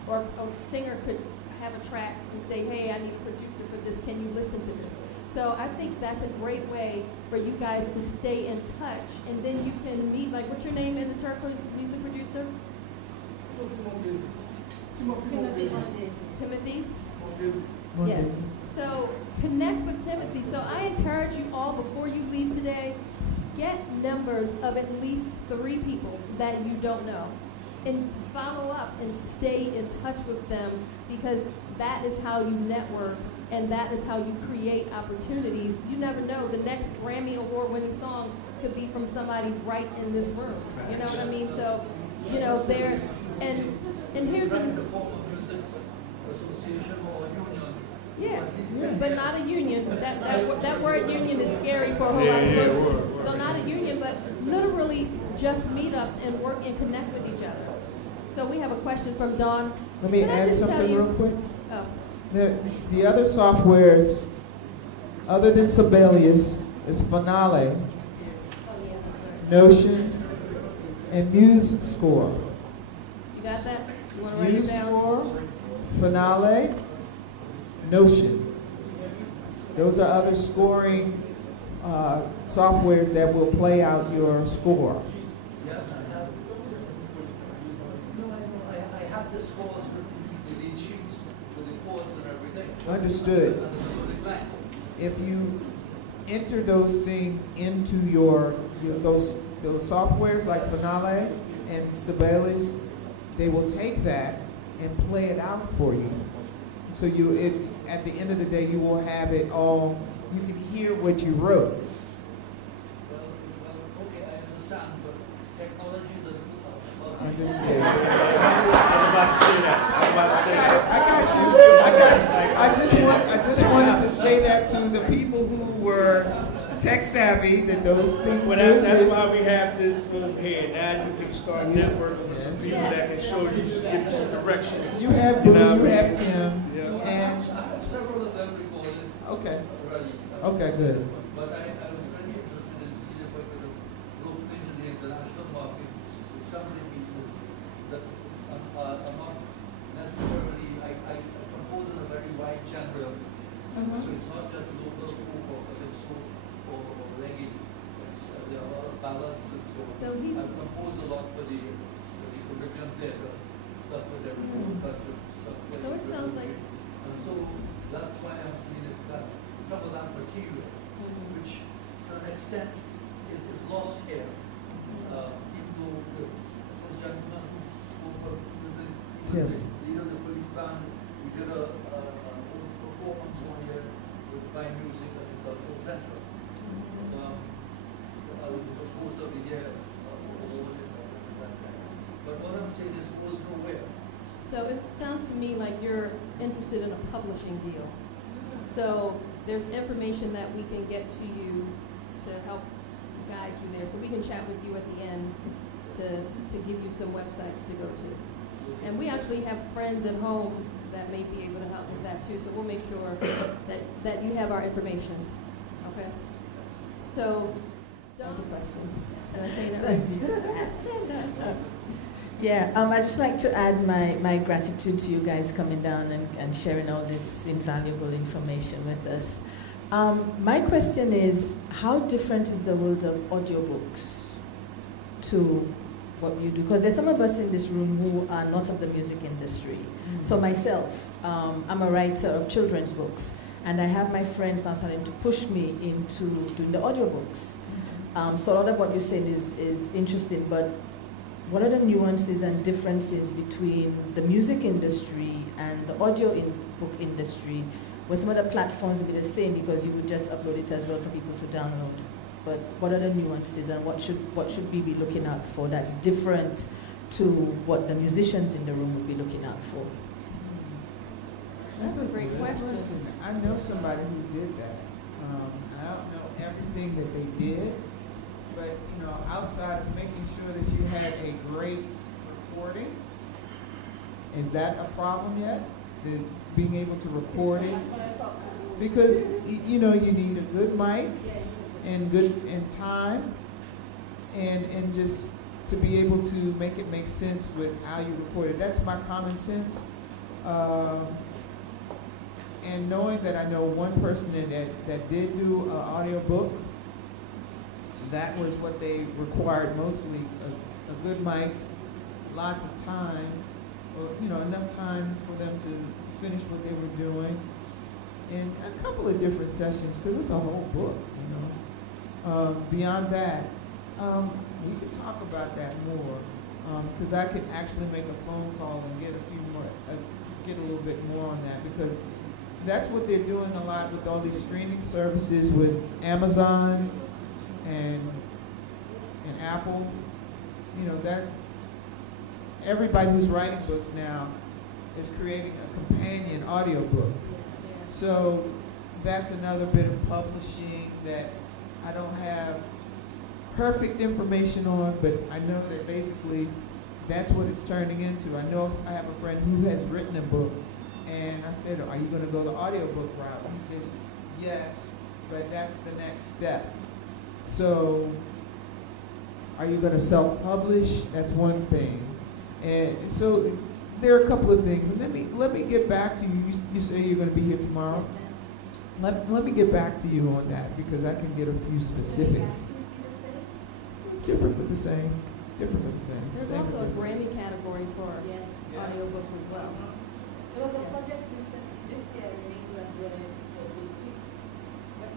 for. Or a singer could have a track and say, hey, I need a producer for this, can you listen to this? So I think that's a great way for you guys to stay in touch, and then you can meet, like, what's your name in the Turquoise music producer? Timothy? Yes. So connect with Timothy. So I encourage you all, before you leave today, get numbers of at least 3 people that you don't know, and follow up and stay in touch with them, because that is how you network, and that is how you create opportunities. You never know, the next Grammy Award-winning song could be from somebody right in this room. You know what I mean? So, you know, there, and here's a... Yeah, but not a union. That word union is scary for a whole lot of folks. So not a union, but literally just meetups and work and connect with each other. So we have a question from Dawn. Let me Can I add just tell something you- real quick. Oh, The other softwares, other than Sibelius, is Finale, oh yeah. Notion, and Muse Score. You got that? You want to write it Muse down? Score, Finale, Notion. Those are other scoring softwares that will play out your score. Yes, I have the scores with the sheets, with the chords and everything. Understood. And the melodic line. If you enter those things into those softwares like Finale and Sibelius, they will take that and play it out for you. So at the end of the day, you will have it all. You can hear what you wrote. Well, okay, I understand, but technology doesn't Understand? I'm about to say that. I just wanted to say that to the people who were tech savvy, that those things Well, do that's exist. why we have this little here. Now you can start networking with some people that can show you, give you some direction. You have Boo, you have Tim, Yeah. and I have several of them recorded okay, already. okay, good. But I was very interested in seeing if I could have broken into the international market with some of the pieces that are not necessarily, I compose in a very wide genre. So it's not just local folk or calypso or reggae. There are a lot of ballads and so on. So he's- I've composed a lot for the Caribbean theater, stuff with everyone, stuff with So it sounds like- And so that's why I'm seeing it, that some of that material, which to an extent is lost here. Even though the gentleman who was the leader of the police band, we did an old performance one year with fine music at the Cultural Center. I was the host of the year, but what I'm saying is, it was nowhere. So it sounds to me like you're interested in a publishing deal. So there's information that we can get to you to help guide you there. So we can chat with you at the end to give you some websites to go to. And we actually have friends at home that may be able to help with that too. So we'll make sure that you have our information. Okay? So, that was a question. Did I say that? Yeah, I'd just like to add my gratitude to you guys coming down and sharing all this invaluable information with us. My question is, how different is the world of audiobooks to what you do? Because there's some of us in this room who are not of the music industry. So myself, I'm a writer of children's books, and I have my friends now starting to push me into doing the audiobooks. So a lot of what you're saying is interesting, but what are the nuances and differences between the music industry and the audio book industry, where some of the platforms will be the same because you would just upload it as well for people to download? But what are the nuances, and what should we be looking out for that's different to what the musicians in the room would be looking out for? That's a great question. I know somebody who did that. I don't know everything that they did, but outside of making sure that you had a great recording, is that a problem yet? Being able to record it? Because you need a good mic and good and time, and just to be able to make it make sense with how you record it. That's my common sense. And knowing that I know one person that did do an audio book, that was what they required mostly, a good mic, lots of time, or enough time for them to finish what they were doing, and a couple of different sessions, because it's a whole book, Beyond that, we could talk about that more, because I could actually make a phone call and get a little bit more on that, because that's what they're doing a lot with all these streaming services with Amazon and Apple. That everybody who's writing books now is creating a companion audio book. So that's another bit of publishing that I don't have perfect information on, but I know that basically that's what it's turning into. I know I have a friend who has written a book, and I said, are you going to go the audiobook route? He says, yes, but that's the next step. So are you going to self-publish? That's one thing. And so there are a couple of things. And let me get back to you. You say you're going to be here tomorrow. Let me get back to you on that, because I can get a few specifics. Different but the same. Different but the same. There's Same also a but different. Grammy category for audiobooks as well. There was a project this year in England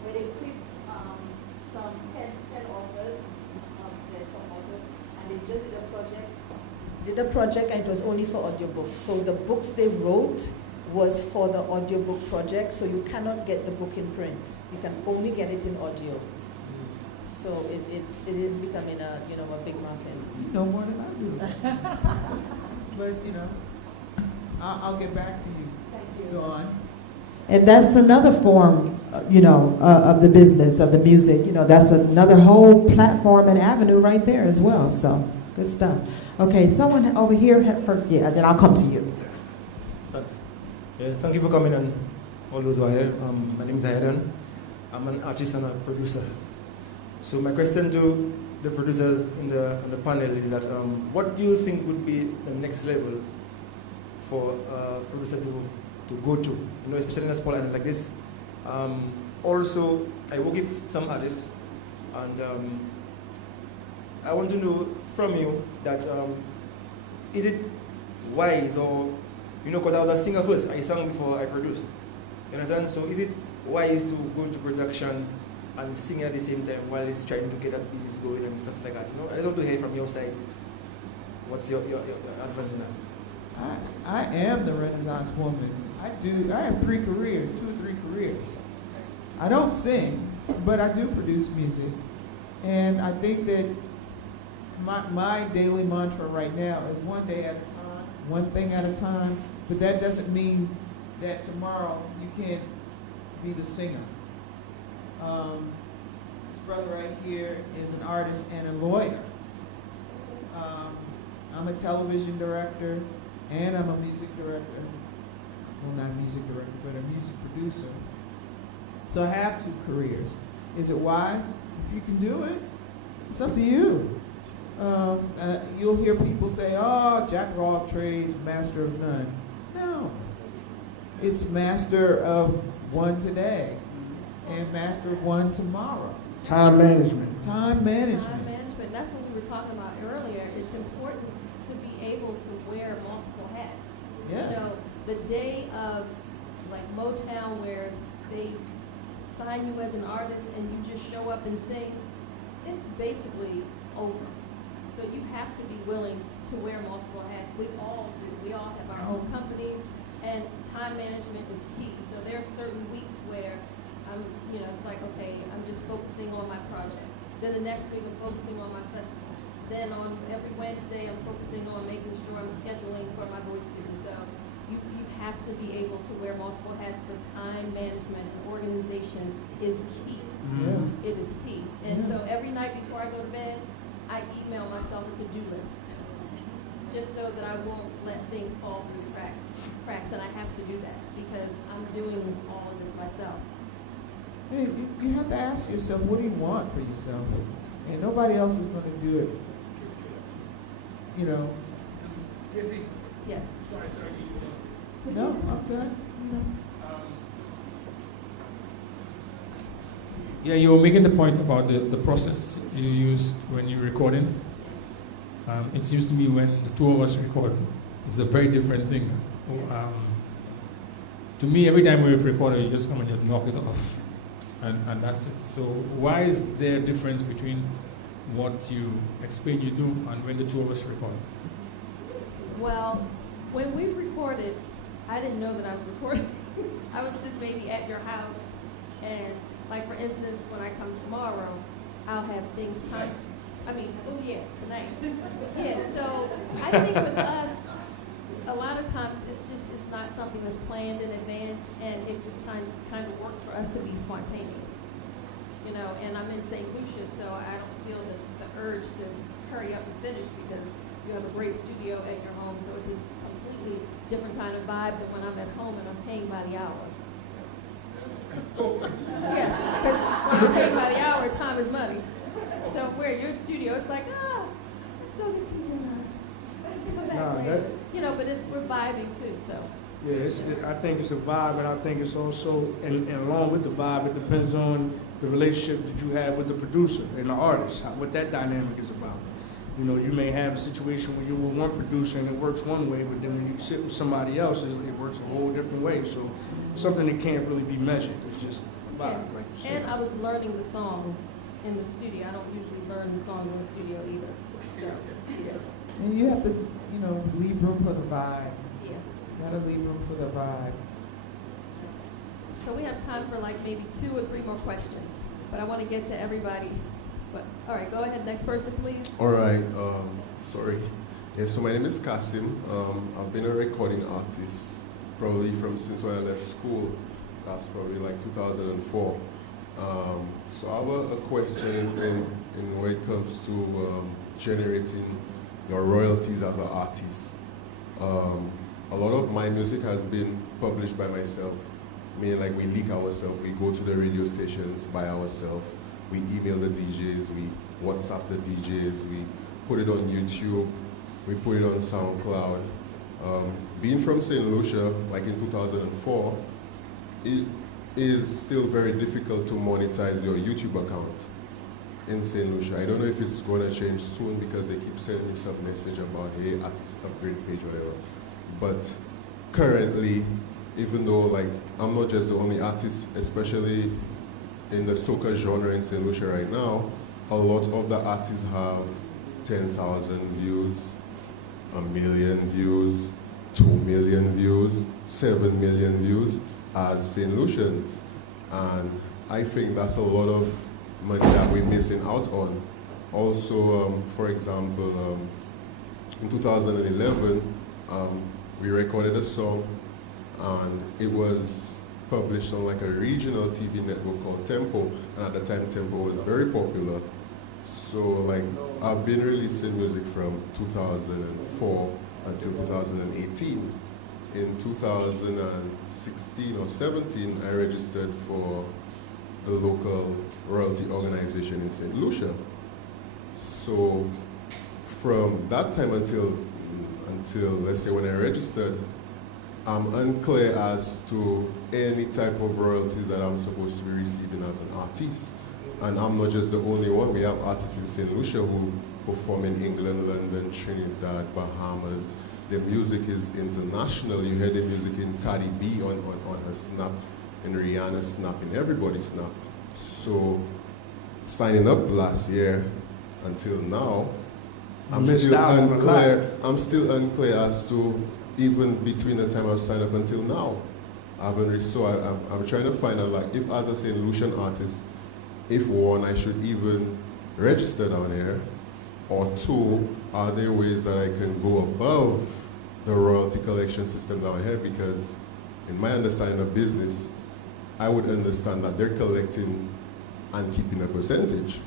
where they picked some 10 authors, their top authors, and they just did a project. Did a project, and it was only for audiobooks. So the books they wrote was for the audiobook project, so you cannot get the book in print. You can only get it in audio. So it is becoming a big market. You know more than I do. But I'll get back to you. Thank you. Dawn. And that's another form, of the business, of the music. That's another whole platform and avenue right there as well. So, good stuff. Okay, someone over here first, then I'll come to you. Thanks. Yeah, thank you for coming, and all those who are here. My name is Hayden. I'm an artist and a producer. So my question to the producers in the panel is that what do you think would be the next level for a producer to go to, especially in a small island like this? Also, I work with some artists, and I want to know from you that is it wise, or because I was a singer first, I sang before I produced. You understand? So is it wise to go into production and sing at the same time while he's trying to get that business going and stuff like that? I just want to hear from your side. What's your advice in that? I am the Renaissance woman. I have 3 careers, 2 or 3 careers. I don't sing, but I do produce music. And I think that my daily mantra right now is one day at a time, one thing at a time, but that doesn't mean that tomorrow you can't be the singer. This brother right here is an artist and a lawyer. I'm a television director, and I'm a music director. Well, not a music director, but a music producer. So I have 2 careers. Is it wise? If you can do it, it's up to you. You'll hear people say, oh, jack of all trades, master of none. No. It's master of one today and master of one tomorrow. Time management. Time management. Time management. That's what we were talking about earlier. It's important to be able to wear multiple hats. Yeah. The day of like Motown where they sign you as an artist and you just show up and sing, it's basically over. So you have to be willing to wear multiple hats. We all do. We all have our own companies, and time management is key. So there are certain weeks where it's like, okay, I'm just focusing on my project. Then the next week I'm focusing on my festival. Then on every Wednesday I'm focusing on making sure I'm scheduling for my voice students. So you have to be able to wear multiple hats, for time management and organizations is key. Yeah. It is key. And so every night before I go to bed, I email myself a to-do list, just so that I won't let things fall through the cracks. And I have to do that because I'm doing all of this myself. Hey, you have to ask yourself, what do you want for yourself? And nobody else is going to do it. You know. Tracy, Yes. sorry. No, I'm good. Yeah, you were making the point about the process you use when you're recording. It seems to me when the two of us record, it's a very different thing. To me, every time we record, you just come and just knock it off. And that's it. So why is there a difference between what you explain you do and when the two of us record? Well, when we recorded, I didn't know that I was recording. I was just maybe at your house, and like for instance, when I come tomorrow, I'll have things timed. Tonight. Yeah, so I think with us, a lot of times it's not something that's planned in advance, and it just kind of works for us to be spontaneous. You know, and I'm in St. Lucia, so I don't feel the urge to hurry up and finish because you have a great studio at your home, so it's a completely different kind of vibe than when I'm at home and I'm paying by the hour. Yes, because when I'm paying by the hour, time is money. So where your studio, it's like, let's go get some dinner. Come back later. You know, but we're vibing too, so. Yeah, I think it's a vibe, and I think it's also, and along with the vibe, it depends on the relationship that you have with the producer and the artist, what that dynamic is about. You know, you may have a situation where you're with one producer and it works one way, but then when you sit with somebody else, it works a whole different way. So something that can't really be measured. It's just a vibe, like you said. And I was learning the songs in the studio. I don't usually learn the songs in the studio either. So, yeah. And you have to, leave room for the vibe. Yeah. Gotta leave room for the vibe. So we have time for like maybe 2 or 3 more questions, but I want to get to everybody. But all right, go ahead. Next person, please. All right. Sorry. Yeah. So my name is Kasim. I've been a recording artist probably since when I left school. That's probably like 2004. So I have a question in when it comes to generating your royalties as an artist. A lot of my music has been published by myself. Meaning like we leak ourselves, we go to the radio stations by ourselves, we email the DJs, we WhatsApp the DJs, we put it on YouTube, we put it on SoundCloud. Being from St. Lucia, like in 2004, it is still very difficult to monetize your YouTube account in St. Lucia. I don't know if it's going to change soon because they keep sending me some message about, hey, artist upgrade page, whatever. But currently, even though like I'm not just the only artist, especially in the soca genre in St. Lucia right now, a lot of the artists have 10,000 views, 1 million views, 2 million views, 7 million views as St. Lucians. And I think that's a lot of money that we're missing out on. Also, for example, in 2011, we recorded a song and it was published on like a regional TV network called Tempo, and at the time Tempo was very popular. So like I've been releasing music from 2004 until 2018. In 2016 or 17, I registered for the local royalty organization in St. Lucia. So from that time until let's say when I registered, I'm unclear as to any type of royalties that I'm supposed to be receiving as an artist. And I'm not just the only one. We have artists in St. Lucia who perform in England, London, Trinidad, Bahamas. Their music is international. You hear the music in Cardi B on her Snap, in Rihanna's Snap, in everybody's Snap. So signing up last year until now, I'm still unclear as to even between the time I've signed up until now. I'm trying to find out, like, if as a St. Lucian artist, if one, I should even register down here, or two, are there ways that I can go above the royalty collection system down here? Because in my understanding of business, I would understand that they're collecting and keeping a percentage,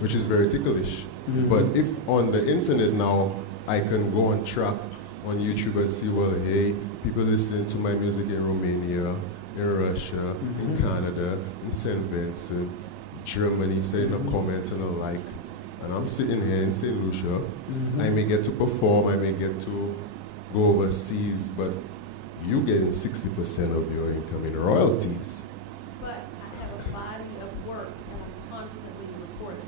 which is very ticklish. But if on the internet now, I can go and track on YouTube and see, well, hey, people listening to my music in Romania, in Russia, in Canada, in St. Vincent, Germany, saying a comment and a like. And I'm sitting here in St. Lucia. I may get to perform, I may get to go overseas, but you getting 60% of your income in royalties. But I have a body of work and I'm constantly recording.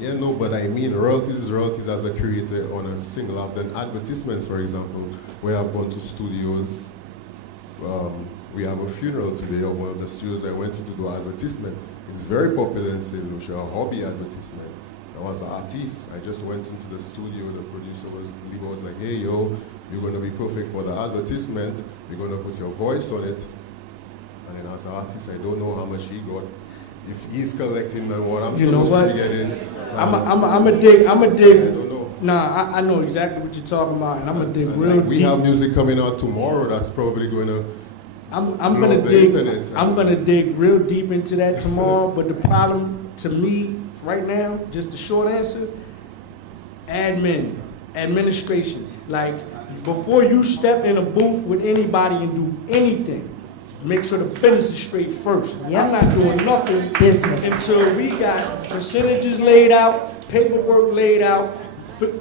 Yeah, no, but I mean royalties is royalties as a creator on a single. I've done advertisements, for example, where I've gone to studios. We have a funeral today of one of the studios I went to do advertisement. It's very popular in St. Lucia, a hobby advertisement. I was an artist. I just went into the studio. The producer was like, hey, yo, you're going to be perfect for the advertisement. You're going to put your voice on it. And then as an artist, I don't know how much he got. If he's collecting than what I'm supposed to be getting. I'm a dig. I don't know. Nah, I know exactly what you're talking about, and I'm gonna dig real deep. We have music coming out tomorrow that's probably going to I'm gonna dig real deep into that tomorrow. But the problem to me right now, just the short answer, administration. Like, before you step in a booth with anybody and do anything, make sure the business is straight first. Yep. I'm not doing nothing until we got percentages laid out, paperwork laid out.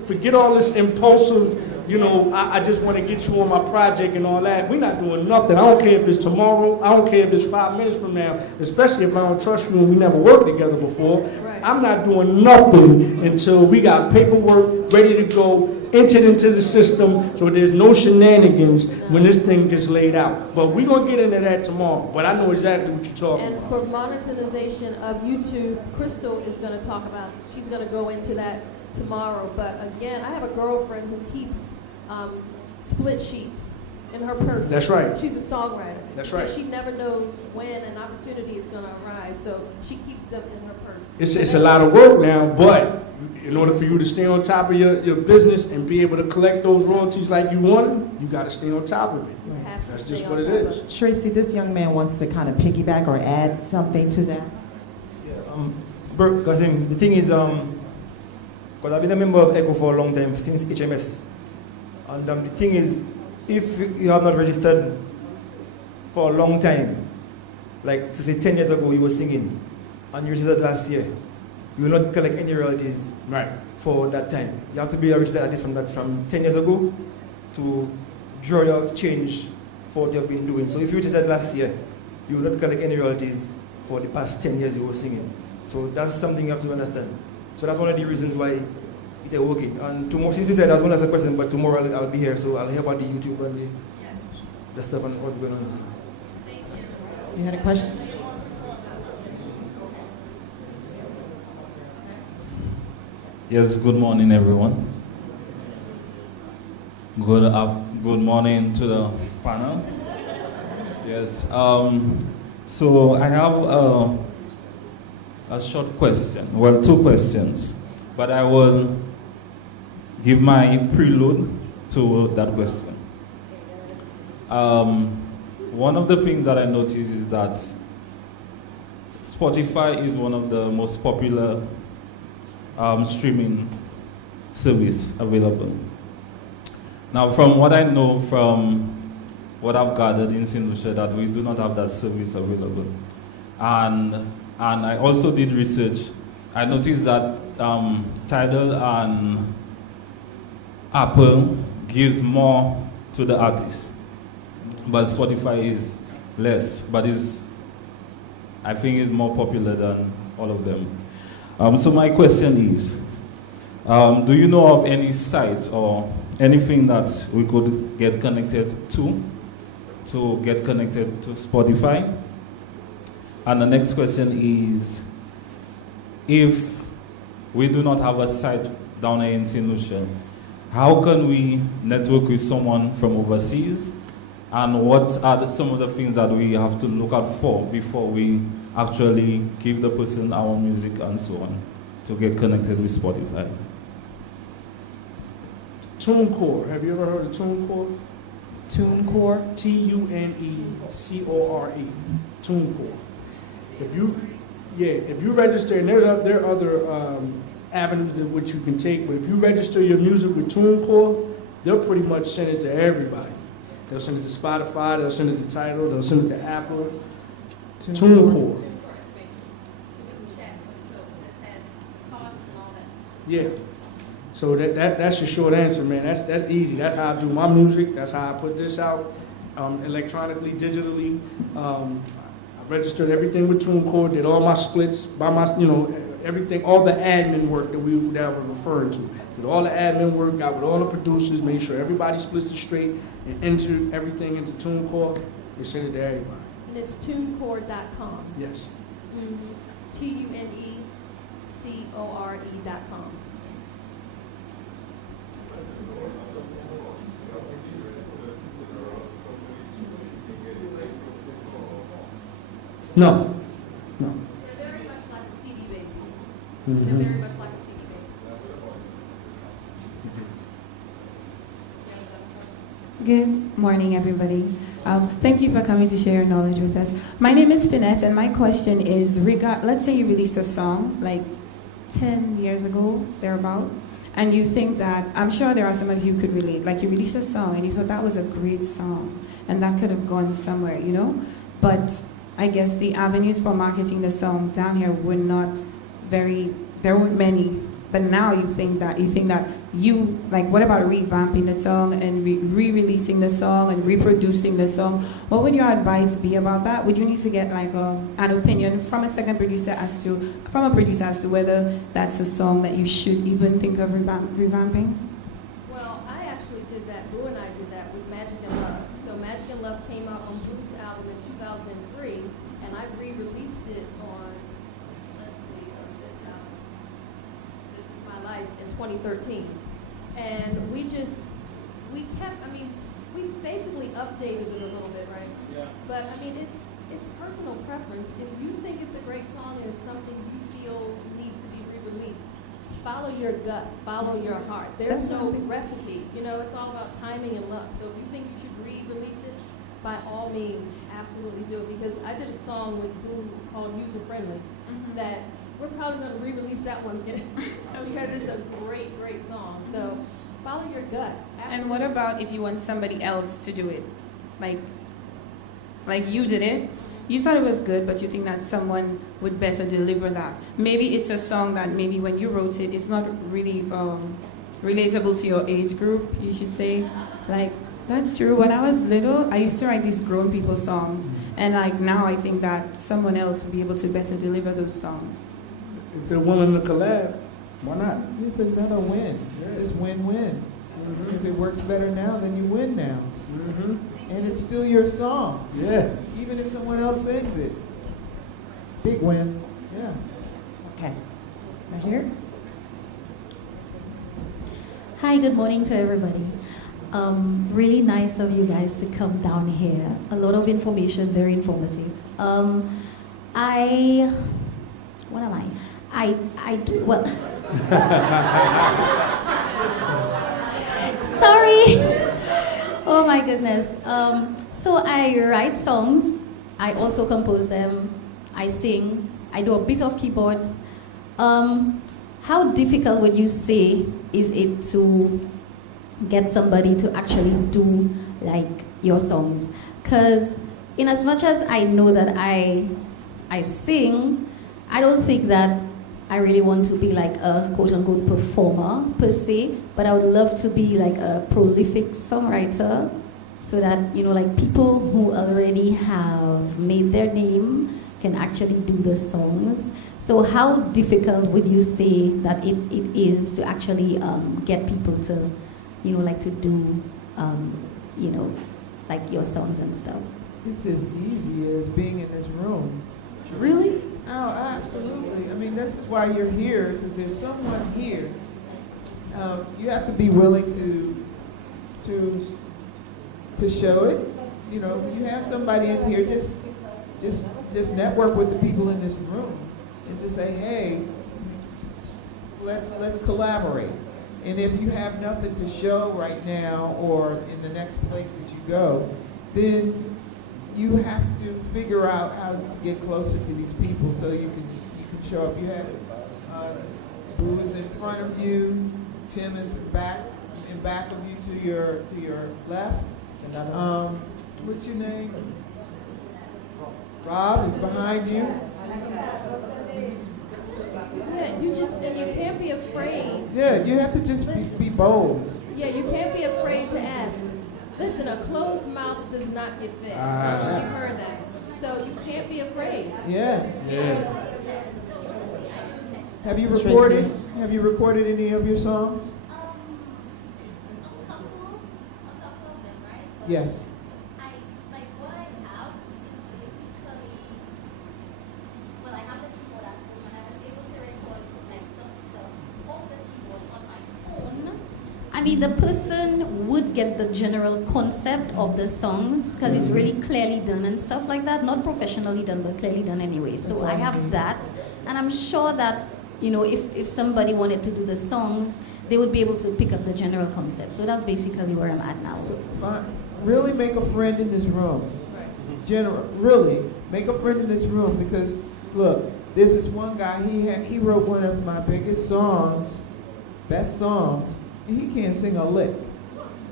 Forget all this impulsive, I just want to get you on my project and all that. We're not doing nothing. I don't care if it's tomorrow. I don't care if it's 5 minutes from now, especially if I don't trust you and we never worked together before. Right. I'm not doing nothing until we got paperwork ready to go, entered into the system, so there's no shenanigans when this thing gets laid out. But we're going to get into that tomorrow. But I know exactly what you're talking about. And for monetization of YouTube, Crystal is going to talk about, she's going to go into that tomorrow. But again, I have a girlfriend who keeps split sheets in her purse. That's right. She's a songwriter. That's right. And she never knows when an opportunity is going to arise, so she keeps them in her purse. It's a lot of work now, but in order for you to stay on top of your business and be able to collect those royalties like you want, you got to stay on top of it. You have to That's stay just on what it top of is. Tracy, this young man wants to kind of piggyback or add something to that. Because the thing is, because I've been a member of ECHO for a long time, since HMS. And the thing is, if you have not registered for a long time, like to say 10 years ago you were singing, and you registered last year, you will not collect any royalties for that time. You have to be a registered artist from 10 years ago to draw your change for what you've been doing. So if you registered last year, you will not collect any royalties for the past 10 years you were singing. So that's something you have to understand. So that's one of the reasons why it's working. And tomorrow, since you said I was going to ask a question, but tomorrow I'll be here, so I'll hear about the YouTube and the stuff and what's going on. You had a question? Yes, good morning, everyone. Good morning to the panel. Yes, so I have a short question, well, 2 questions, but I will give my prelude to that question. One of the things that I noticed is that Spotify is one of the most popular streaming service available. Now, from what I know, from what I've gathered in St. Lucia, that we do not have that service available. And I also did research. I noticed that Tidal and Apple gives more to the artist, but Spotify is less, but I think is more popular than all of them. So my question is, do you know of any sites or anything that we could get connected to get connected to Spotify? And the next question is, if we do not have a site down here in St. Lucia, how can we network with someone from overseas? And what are some of the things that we have to look out for before we actually give the person our music and so on to get connected with Spotify? TuneCore. Have you ever heard of TuneCore? TuneCore? TuneCore. TuneCore. If you register, and there are other avenues that which you can take, but if you register your music with TuneCore, they'll pretty much send it to everybody. They'll send it to Spotify, they'll send it to Tidal, they'll send it to Apple. TuneCore. Yeah. So that's the short answer, man. That's easy. That's how I do my music. That's how I put this out electronically, digitally. I registered everything with TuneCore, did all my splits by my, everything, all the admin work that I was referring to. Did all the admin work, got with all the producers, made sure everybody splits it straight, and entered everything into TuneCore. We send it to everybody. And it's tunecore.com. Yes. TuneCore.com. No. They're very much like a CD baby. They're very much like a CD baby. Good morning, everybody. Thank you for coming to share your knowledge with us. My name is Finesse, and my question is, let's say you released a song like 10 years ago, thereabout, and you think that, I'm sure there are some of you who could relate, like you released a song and you thought that was a great song, and that could have gone somewhere, but I guess the avenues for marketing the song down here were not there weren't many. But now you think that what about revamping the song and re-releasing the song and reproducing the song? What would your advice be about that? Would you need to get like an opinion from a producer as to whether that's a song that you should even think of revamping? Well, I actually did that. Boo and I did that with Magic and Love. So Magic and Love came out on Boo's album in 2003, and I re-released it on, this album, This Is My Life, in 2013. And we basically updated it a little bit, right? Yeah. But I mean, it's personal preference. If you think it's a great song and it's something you feel needs to be re-released, follow your gut, follow your heart. There's no recipe. It's all about timing and luck. So if you think you should re-release it, by all means, absolutely do it. Because I did a song with Boo called User Friendly that we're probably going to re-release that one again because it's a great, great song. So follow your gut. Absolutely. And what about if you want somebody else to do it? Like you did it, you thought it was good, but you think that someone would better deliver that. Maybe it's a song that maybe when you wrote it, it's not really relatable to your age group, you should say. Like, that's true. When I was little, I used to write these grown people songs. And like now I think that someone else would be able to better deliver those songs. If they're willing to collab, why not? It's another win. Yeah. Just win-win. Mm-hmm. If it works better now, then you win now. Mm-hmm. And it's still your song. Yeah. Even if someone else sings it. Big win. Yeah. Okay. Right here. Hi, good morning to everybody. Really nice of you guys to come down here. A lot of information, very informative. What am I? I do, well. Sorry. Oh my goodness. So I write songs. I also compose them. I sing. I do a bit of keyboards. How difficult would you say is it to get somebody to actually do like your songs? Because in as much as I know that I sing, I don't think that I really want to be like a quote-unquote performer per se, but I would love to be like a prolific songwriter so that, like people who already have made their name can actually do the songs. So how difficult would you say that it is to actually get people to, like to do, like your songs and stuff? It's as easy as being in this room. Really? Oh, absolutely. I mean, this is why you're here, because there's someone here. You have to be willing to show it. If you have somebody in here, just network with the people in this room and just say, hey, let's collaborate. And if you have nothing to show right now or in the next place that you go, then you have to figure out how to get closer to these people so you can show up. You have Boo is in front of you, Tim is in back of you to your left. What's your name? Rob is behind you. Yeah, you can't be afraid. Yeah, you have to just be bold. Yeah, you can't be afraid to ask. Listen, a closed mouth does not get fed. You've heard that. So you can't be afraid. Yeah. Yeah. Have you recorded? Have you recorded any of your songs? A couple of them, right? But Yes. what I have is basically, well, I have the keyboard at home, and I was able to record some stuff off the keyboard on my phone. I mean, the person would get the general concept of the songs because it's really clearly done and stuff like that. Not professionally done, but clearly done anyway. So I have that. And I'm sure that, if somebody wanted to do the songs, they would be able to pick up the general concept. So that's basically where I'm at now. So fine. Really make a friend in this room. Really make a friend in this room because, look, there's this one guy, he wrote one of my biggest songs, best songs, and he can't sing a lick,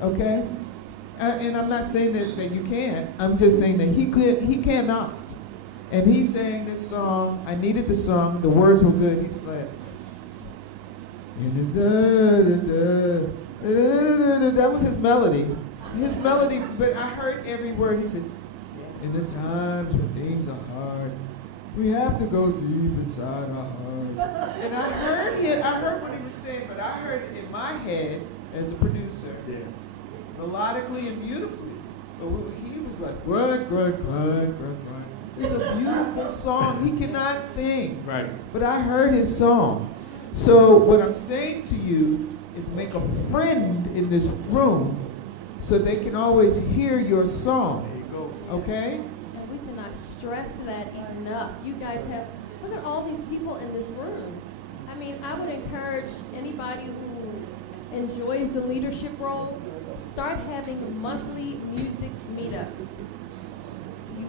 okay? And I'm not saying that you can't. I'm just saying that he cannot. And he sang this song. I needed the song. The words were good. He said, that was his melody. His melody, but I heard every word. He said, in the times when things are hard, we have to go deep inside our hearts. And I heard it. I heard what he was saying, but I heard it in my head as a producer, melodically and beautifully. But he was like, right. It's a beautiful song. He cannot sing. Right. But I heard his song. So what I'm saying to you is make a friend in this room so they can always hear your song. There you go. Okay? And we cannot stress that enough. You guys look at all these people in this room. I mean, I would encourage anybody who enjoys the leadership role, start having monthly music meetups. If you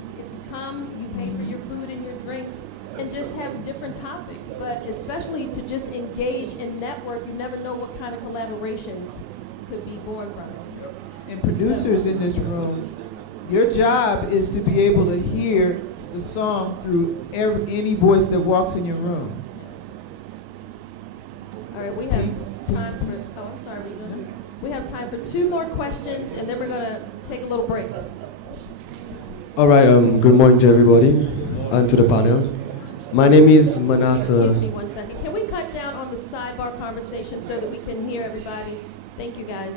come, you pay for your food and your drinks, and just have different topics, but especially to just engage and network. You never know what kind of collaborations could be born from it. And producers in this room, your job is to be able to hear the song through any voice that walks in your room. All right, we have time for, I'm sorry, Rita. We have time for 2 more questions, and then we're going to take a little break. All right, good morning to everybody and to the panel. My name is Manasseh. Excuse me 1 second. Can we cut down on the sidebar conversation so that we can hear everybody? Thank you, guys.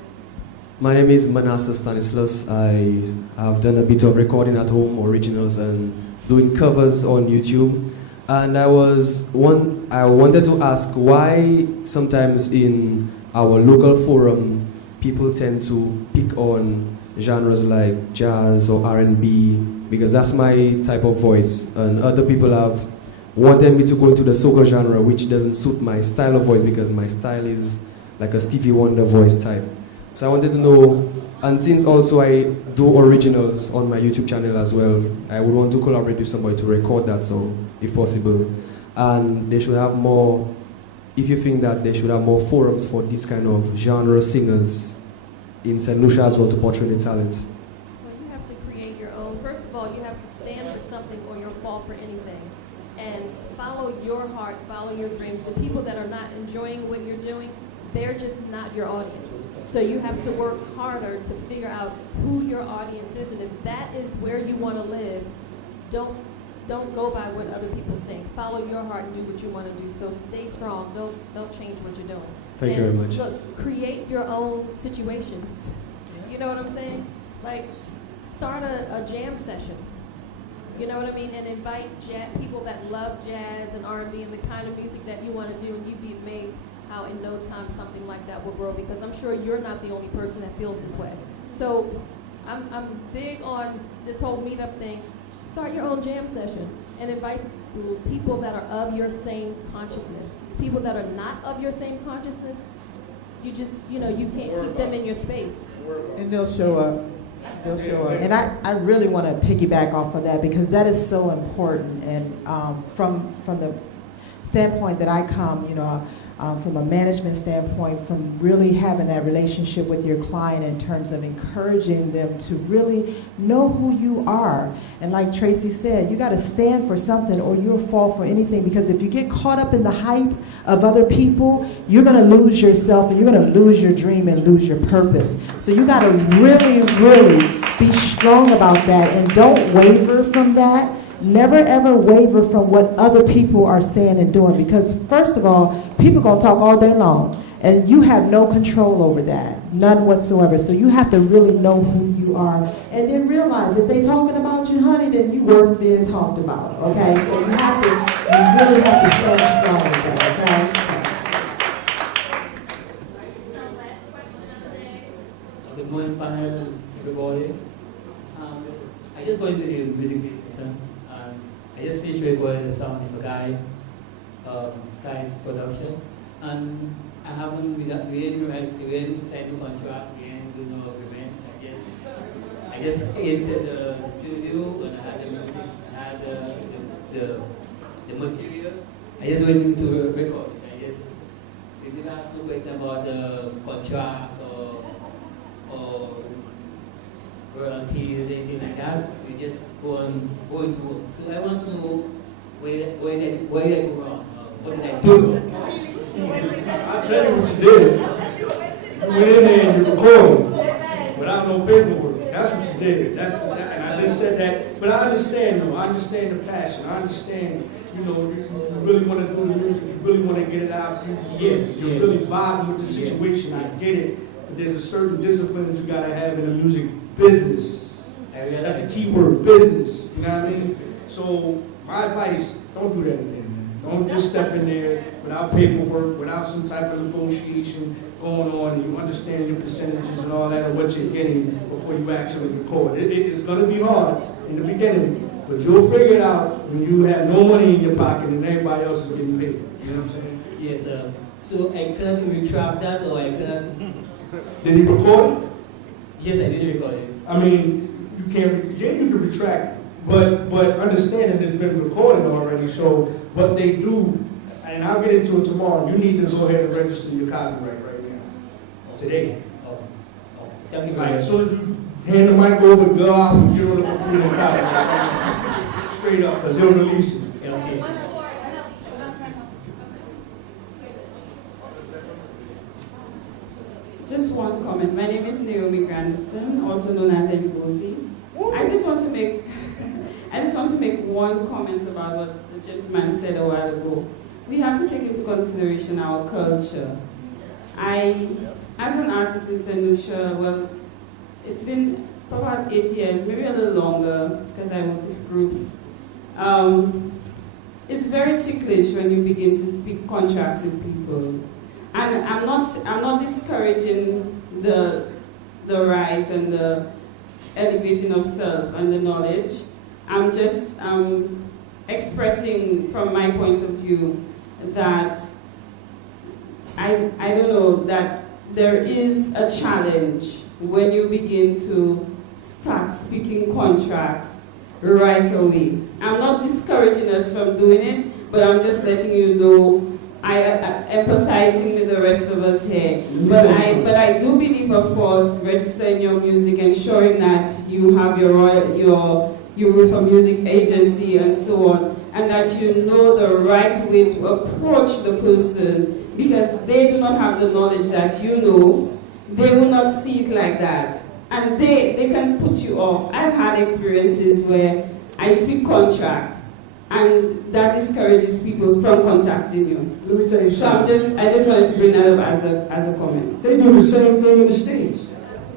My name is Manasseh Stanislas. I have done a bit of recording at home, originals, and doing covers on YouTube. And I wanted to ask why sometimes in our local forum people tend to pick on genres like jazz or R&B because that's my type of voice, and other people have wanted me to go into the soca genre, which doesn't suit my style of voice because my style is like a Stevie Wonder voice type. So I wanted to know, and since also I do originals on my YouTube channel as well, I would want to collaborate with somebody to record that, so if possible. And they should have more, if you think that they should have more forums for this kind of genre singers in St. Lucia as well to portray their talent. Well, you have to create your own. First of all, you have to stand for something or you'll fall for anything. And follow your heart, follow your dreams. The people that are not enjoying what you're doing, they're just not your audience. So you have to work harder to figure out who your audience is, and if that is where you want to live, don't go by what other people think. Follow your heart and do what you want to do. So stay strong. Don't change what you're doing. Thank you very much. Look, create your own situations. You know what I'm saying? Like, start a jam session. You know what I mean? And invite people that love jazz and R&B and the kind of music that you want to do, and you'd be amazed how in no time something like that will grow, because I'm sure you're not the only person that feels this way. So I'm big on this whole meetup thing. Start your own jam session and invite people that are of your same consciousness. People that are not of your same consciousness, you just, you can't keep them in your space. And they'll show up. They'll show up. And I really want to piggyback off of that because that is so important. And from the standpoint that I come, from a management standpoint, from really having that relationship with your client in terms of encouraging them to really know who you are. And like Tracy said, you got to stand for something or you'll fall for anything, because if you get caught up in the hype of other people, you're going to lose yourself and you're going to lose your dream and lose your purpose. So you got to really, really be strong about that and don't waver from that. Never ever waver from what other people are saying and doing, because first of all, people are going to talk all day long and you have no control over that, none whatsoever. So you have to really know who you are and then realize if they're talking about you, honey, then you worth being talked about, okay? So you really have to stand strong with that, okay? Good morning, panel, everybody. I just going to the music business. I just finished recording a song with a guy, Sky Production, and I haven't, we didn't sign the contract, we didn't do no agreement. I just entered the studio and I had the music, I had the material. I just went to record. They didn't ask no question about the contract or royalties, anything like that. We just go into work. So I want to know where did I go wrong? What did I do? I'll tell you what you did. You went in there and you recorded without no paperwork. That's what you did. And I just said that. But I understand though. I understand the passion. I understand, you really want to do the music. You really want to get it out. You're really vibing with the situation. I get it. But there's a certain discipline that you got to have in the music business. That's the key word, business. You know what I mean? So my advice, don't do that again. Don't just step in there without paperwork, without some type of negotiation going on, and you understand your percentages and all that, and what you're getting before you actually record. It's going to be hard in the beginning, but you'll figure it out when you have no money in your pocket and everybody else is getting paid. You know what I'm saying? Yes, so I can't retract that, or I can't... Did he record it? Yes, I did record it. I mean, you can retract, but understand that it's been recorded already. So what they do, and I'll get into it tomorrow. You need to go ahead and register your copyright right now, today. Thank you. Like, as soon as you hand the mic over, go out and get on the computer and copyright. Straight up, because they'll release it. Okay. Just one comment. My name is Naomi Grandison, also known as Ngozi. I just want to make one comment about what the gentleman said a while ago. We have to take into consideration our culture. As an artist in St. Lucia, well, it's been about 8 years, maybe a little longer, because I worked with groups. It's very ticklish when you begin to speak contracts with people. And I'm not discouraging the rise and the elevating of self and the knowledge. I'm just expressing from my point of view that I don't know, that there is a challenge when you begin to start speaking contracts right away. I'm not discouraging us from doing it, but I'm just letting you know I empathizing with the rest of us here. But I do believe, of course, registering your music, ensuring that you have you're with a music agency and so on, and that you know the right way to approach the person, because they do not have the knowledge that you know. They will not see it like that, and they can put you off. I've had experiences where I speak contract, and that discourages people from contacting you. Let me tell you something. So I just wanted to bring that up as a comment. They do the same thing in the States.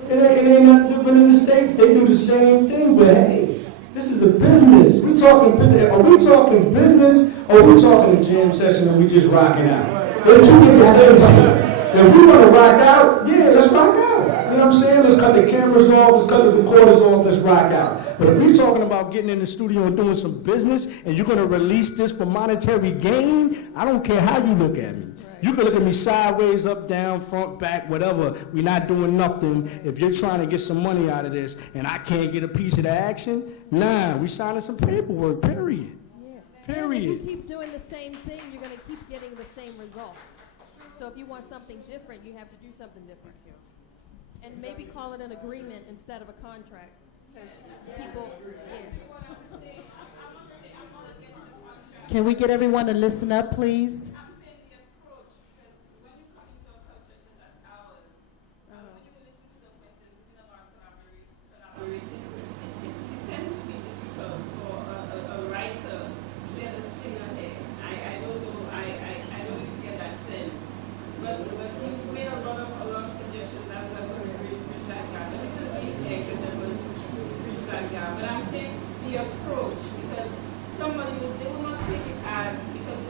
It ain't nothing different in the States. They do the same thing, but hey, this is a business. We talking business. Are we talking business, or are we talking a jam session and we just rocking out? There's two different things here. If we want to rock out, yeah, let's rock out. You know what I'm saying? Let's cut the cameras off, let's cut the recorders off, let's rock out. But if we're talking about getting in the studio and doing some business, and you're going to release this for monetary gain, I don't care how you look at me. You can look at me sideways, up, down, front, back, whatever. We're not doing nothing if you're trying to get some money out of this, and I can't get a piece of the action. Nah, we signing some paperwork, period. Yeah. Period. And if you keep doing the same thing, you're going to keep getting the same results. So if you want something different, you have to do something different. And maybe call it an agreement instead of a contract. Because people, Can we get everyone to listen up, please? It tends to be difficult for a writer to get a singer head. I don't know. I don't even get that sense. But you've made a lot of suggestions that was bridge that gap. And it could be there that was bridge that gap. But I'm saying the approach, because somebody they will not take it as because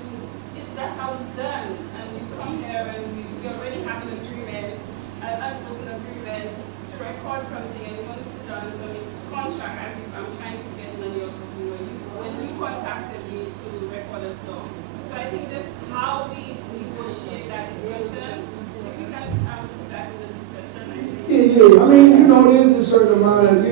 that's how it's done. And we come here and we already have an agreement, an unspoken agreement to record something, and you want to sit down and tell me contract as if I'm trying to get money off of you when you contacted me to record a song. So I think just how we negotiate that discussion, if we can put that in the discussion. Yeah. I mean, there's a certain amount of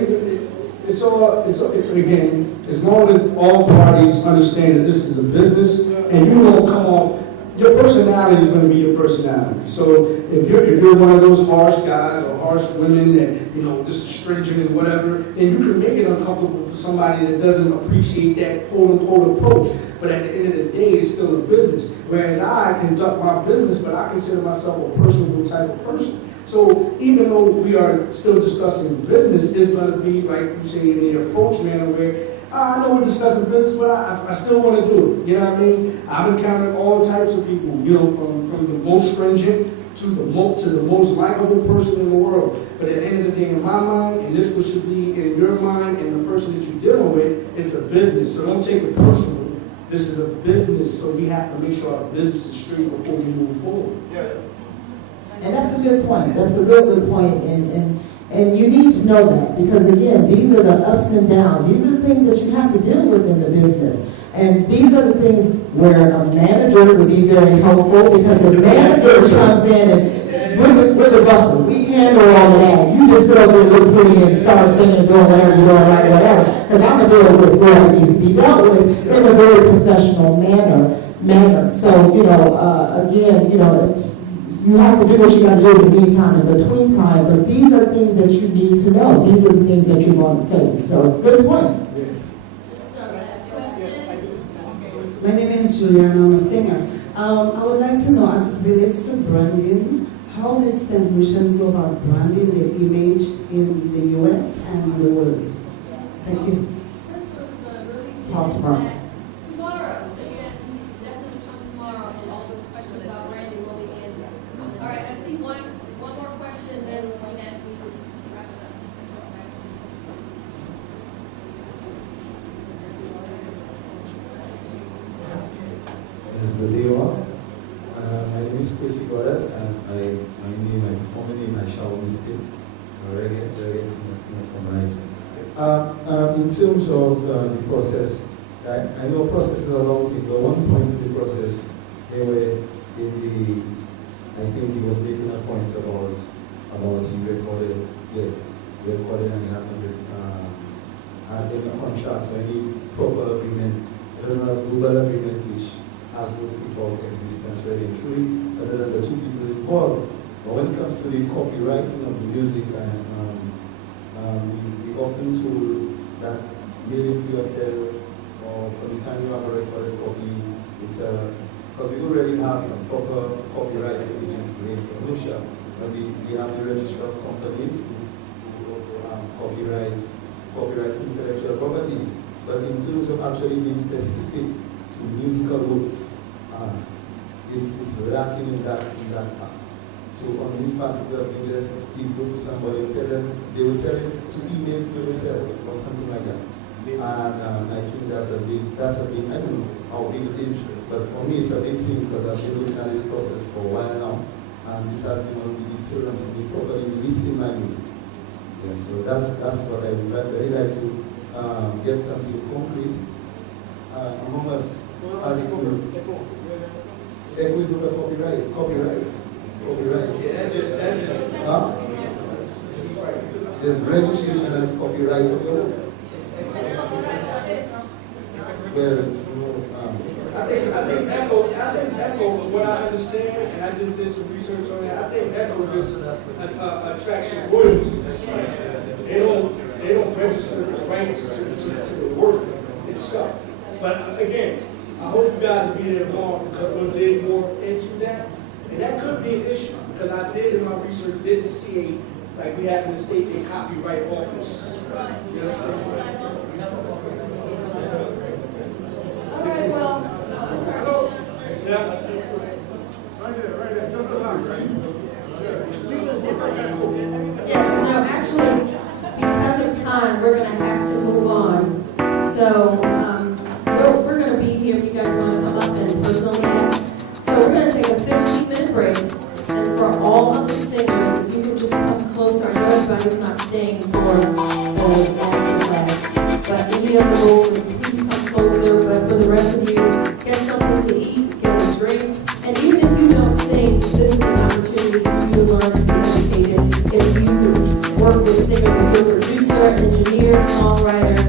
it's all again, as long as all parties understand that this is a business and you don't come off. Your personality is going to be your personality. So if you're one of those harsh guys or harsh women that just stringent and whatever, then you can make it uncomfortable for somebody that doesn't appreciate that quote unquote approach. But at the end of the day, it's still a business. Whereas I conduct my business, but I consider myself a personable type of person. So even though we are still discussing business, it's going to be like you say in the approach manner where I know we're discussing business, but I still want to do it. You know what I mean? I've encountered all types of people, from the most stringent to the most likable person in the world. But at the end of the day, in my mind, and this should be in your mind and the person that you're dealing with, it's a business. So don't take it personal. This is a business, so we have to make sure our business is straight before we move forward. Yeah. And that's a good point. That's a real good point. And you need to know that because, again, these are the ups and downs. These are the things that you have to deal with in the business. And these are the things where a manager would be very helpful because the manager comes in and with the buffer. We handle all of that. You just sit over and look pretty and start singing and doing whatever you're doing, right, whatever. Because I'm going to deal with what needs to be dealt with in a very professional manner. So, again, you have to do what you got to do in the meantime and between time, but these are things that you need to know. These are the things that you're going to face. So, good point. My name is Juliana, I'm a singer. I would like to know, as it relates to branding, how does St. Lucians go about branding their image in the U.S. and the world? Thank you. Talk about tomorrow, so you definitely come tomorrow, and all those questions about branding will be answered. All right, I see one more question, then we need to wrap it up. Yes, good day all. My name is Tracy Hamlin, and my former name I shall mistake. Reggae singer-songwriter. In terms of the process, I know process is a long thing, but one point in the process, they were I think he was making a point about he recorded and he had a contract, any proper agreement, a global agreement which has no proof of existence really and truly, other than the two people involved. But when it comes to the copywriting of the music, we often told that mail it to yourself, or from the time you have a recorded copy, it's because we don't really have a proper copyright agency in St. Lucia, but we have the register of companies who copyright intellectual properties. But in terms of actually being specific to musical works, it's lacking in that part. So on this particular business, people go to somebody and they will tell them to email to themselves or something like that. And I think that's a big, I don't know how big it is, but for me it's a big thing because I've been looking at this process for a while now, and this has been one of the deterrents in me properly releasing my music. Yeah, so that's what I would very like to get something concrete among us as to echoes of the copyright. There's registration and it's copyright. Well, I think echo what I understand, and I just did some research on it. I think echo just attracts some royalties. They don't register the rights to the work itself. But again, I hope you guys will be involved because we'll dig more into that. And that could be an issue because I did in my research didn't see like we have in the States a copyright office. You know? All right, well. Yes, no, actually, because of time, we're going to have to move on. So we're going to be here if you guys want to come up and personally ask. So we're going to take a 15-minute break. And for all of the singers, if you could just come closer. I know everybody's not staying for the master class. But any of the roles, please come closer. But for the rest of you, get something to eat, get a drink. And even if you don't sing, this is an opportunity for you to learn and be educated. If you work with singers, if you're a producer, engineer, songwriter,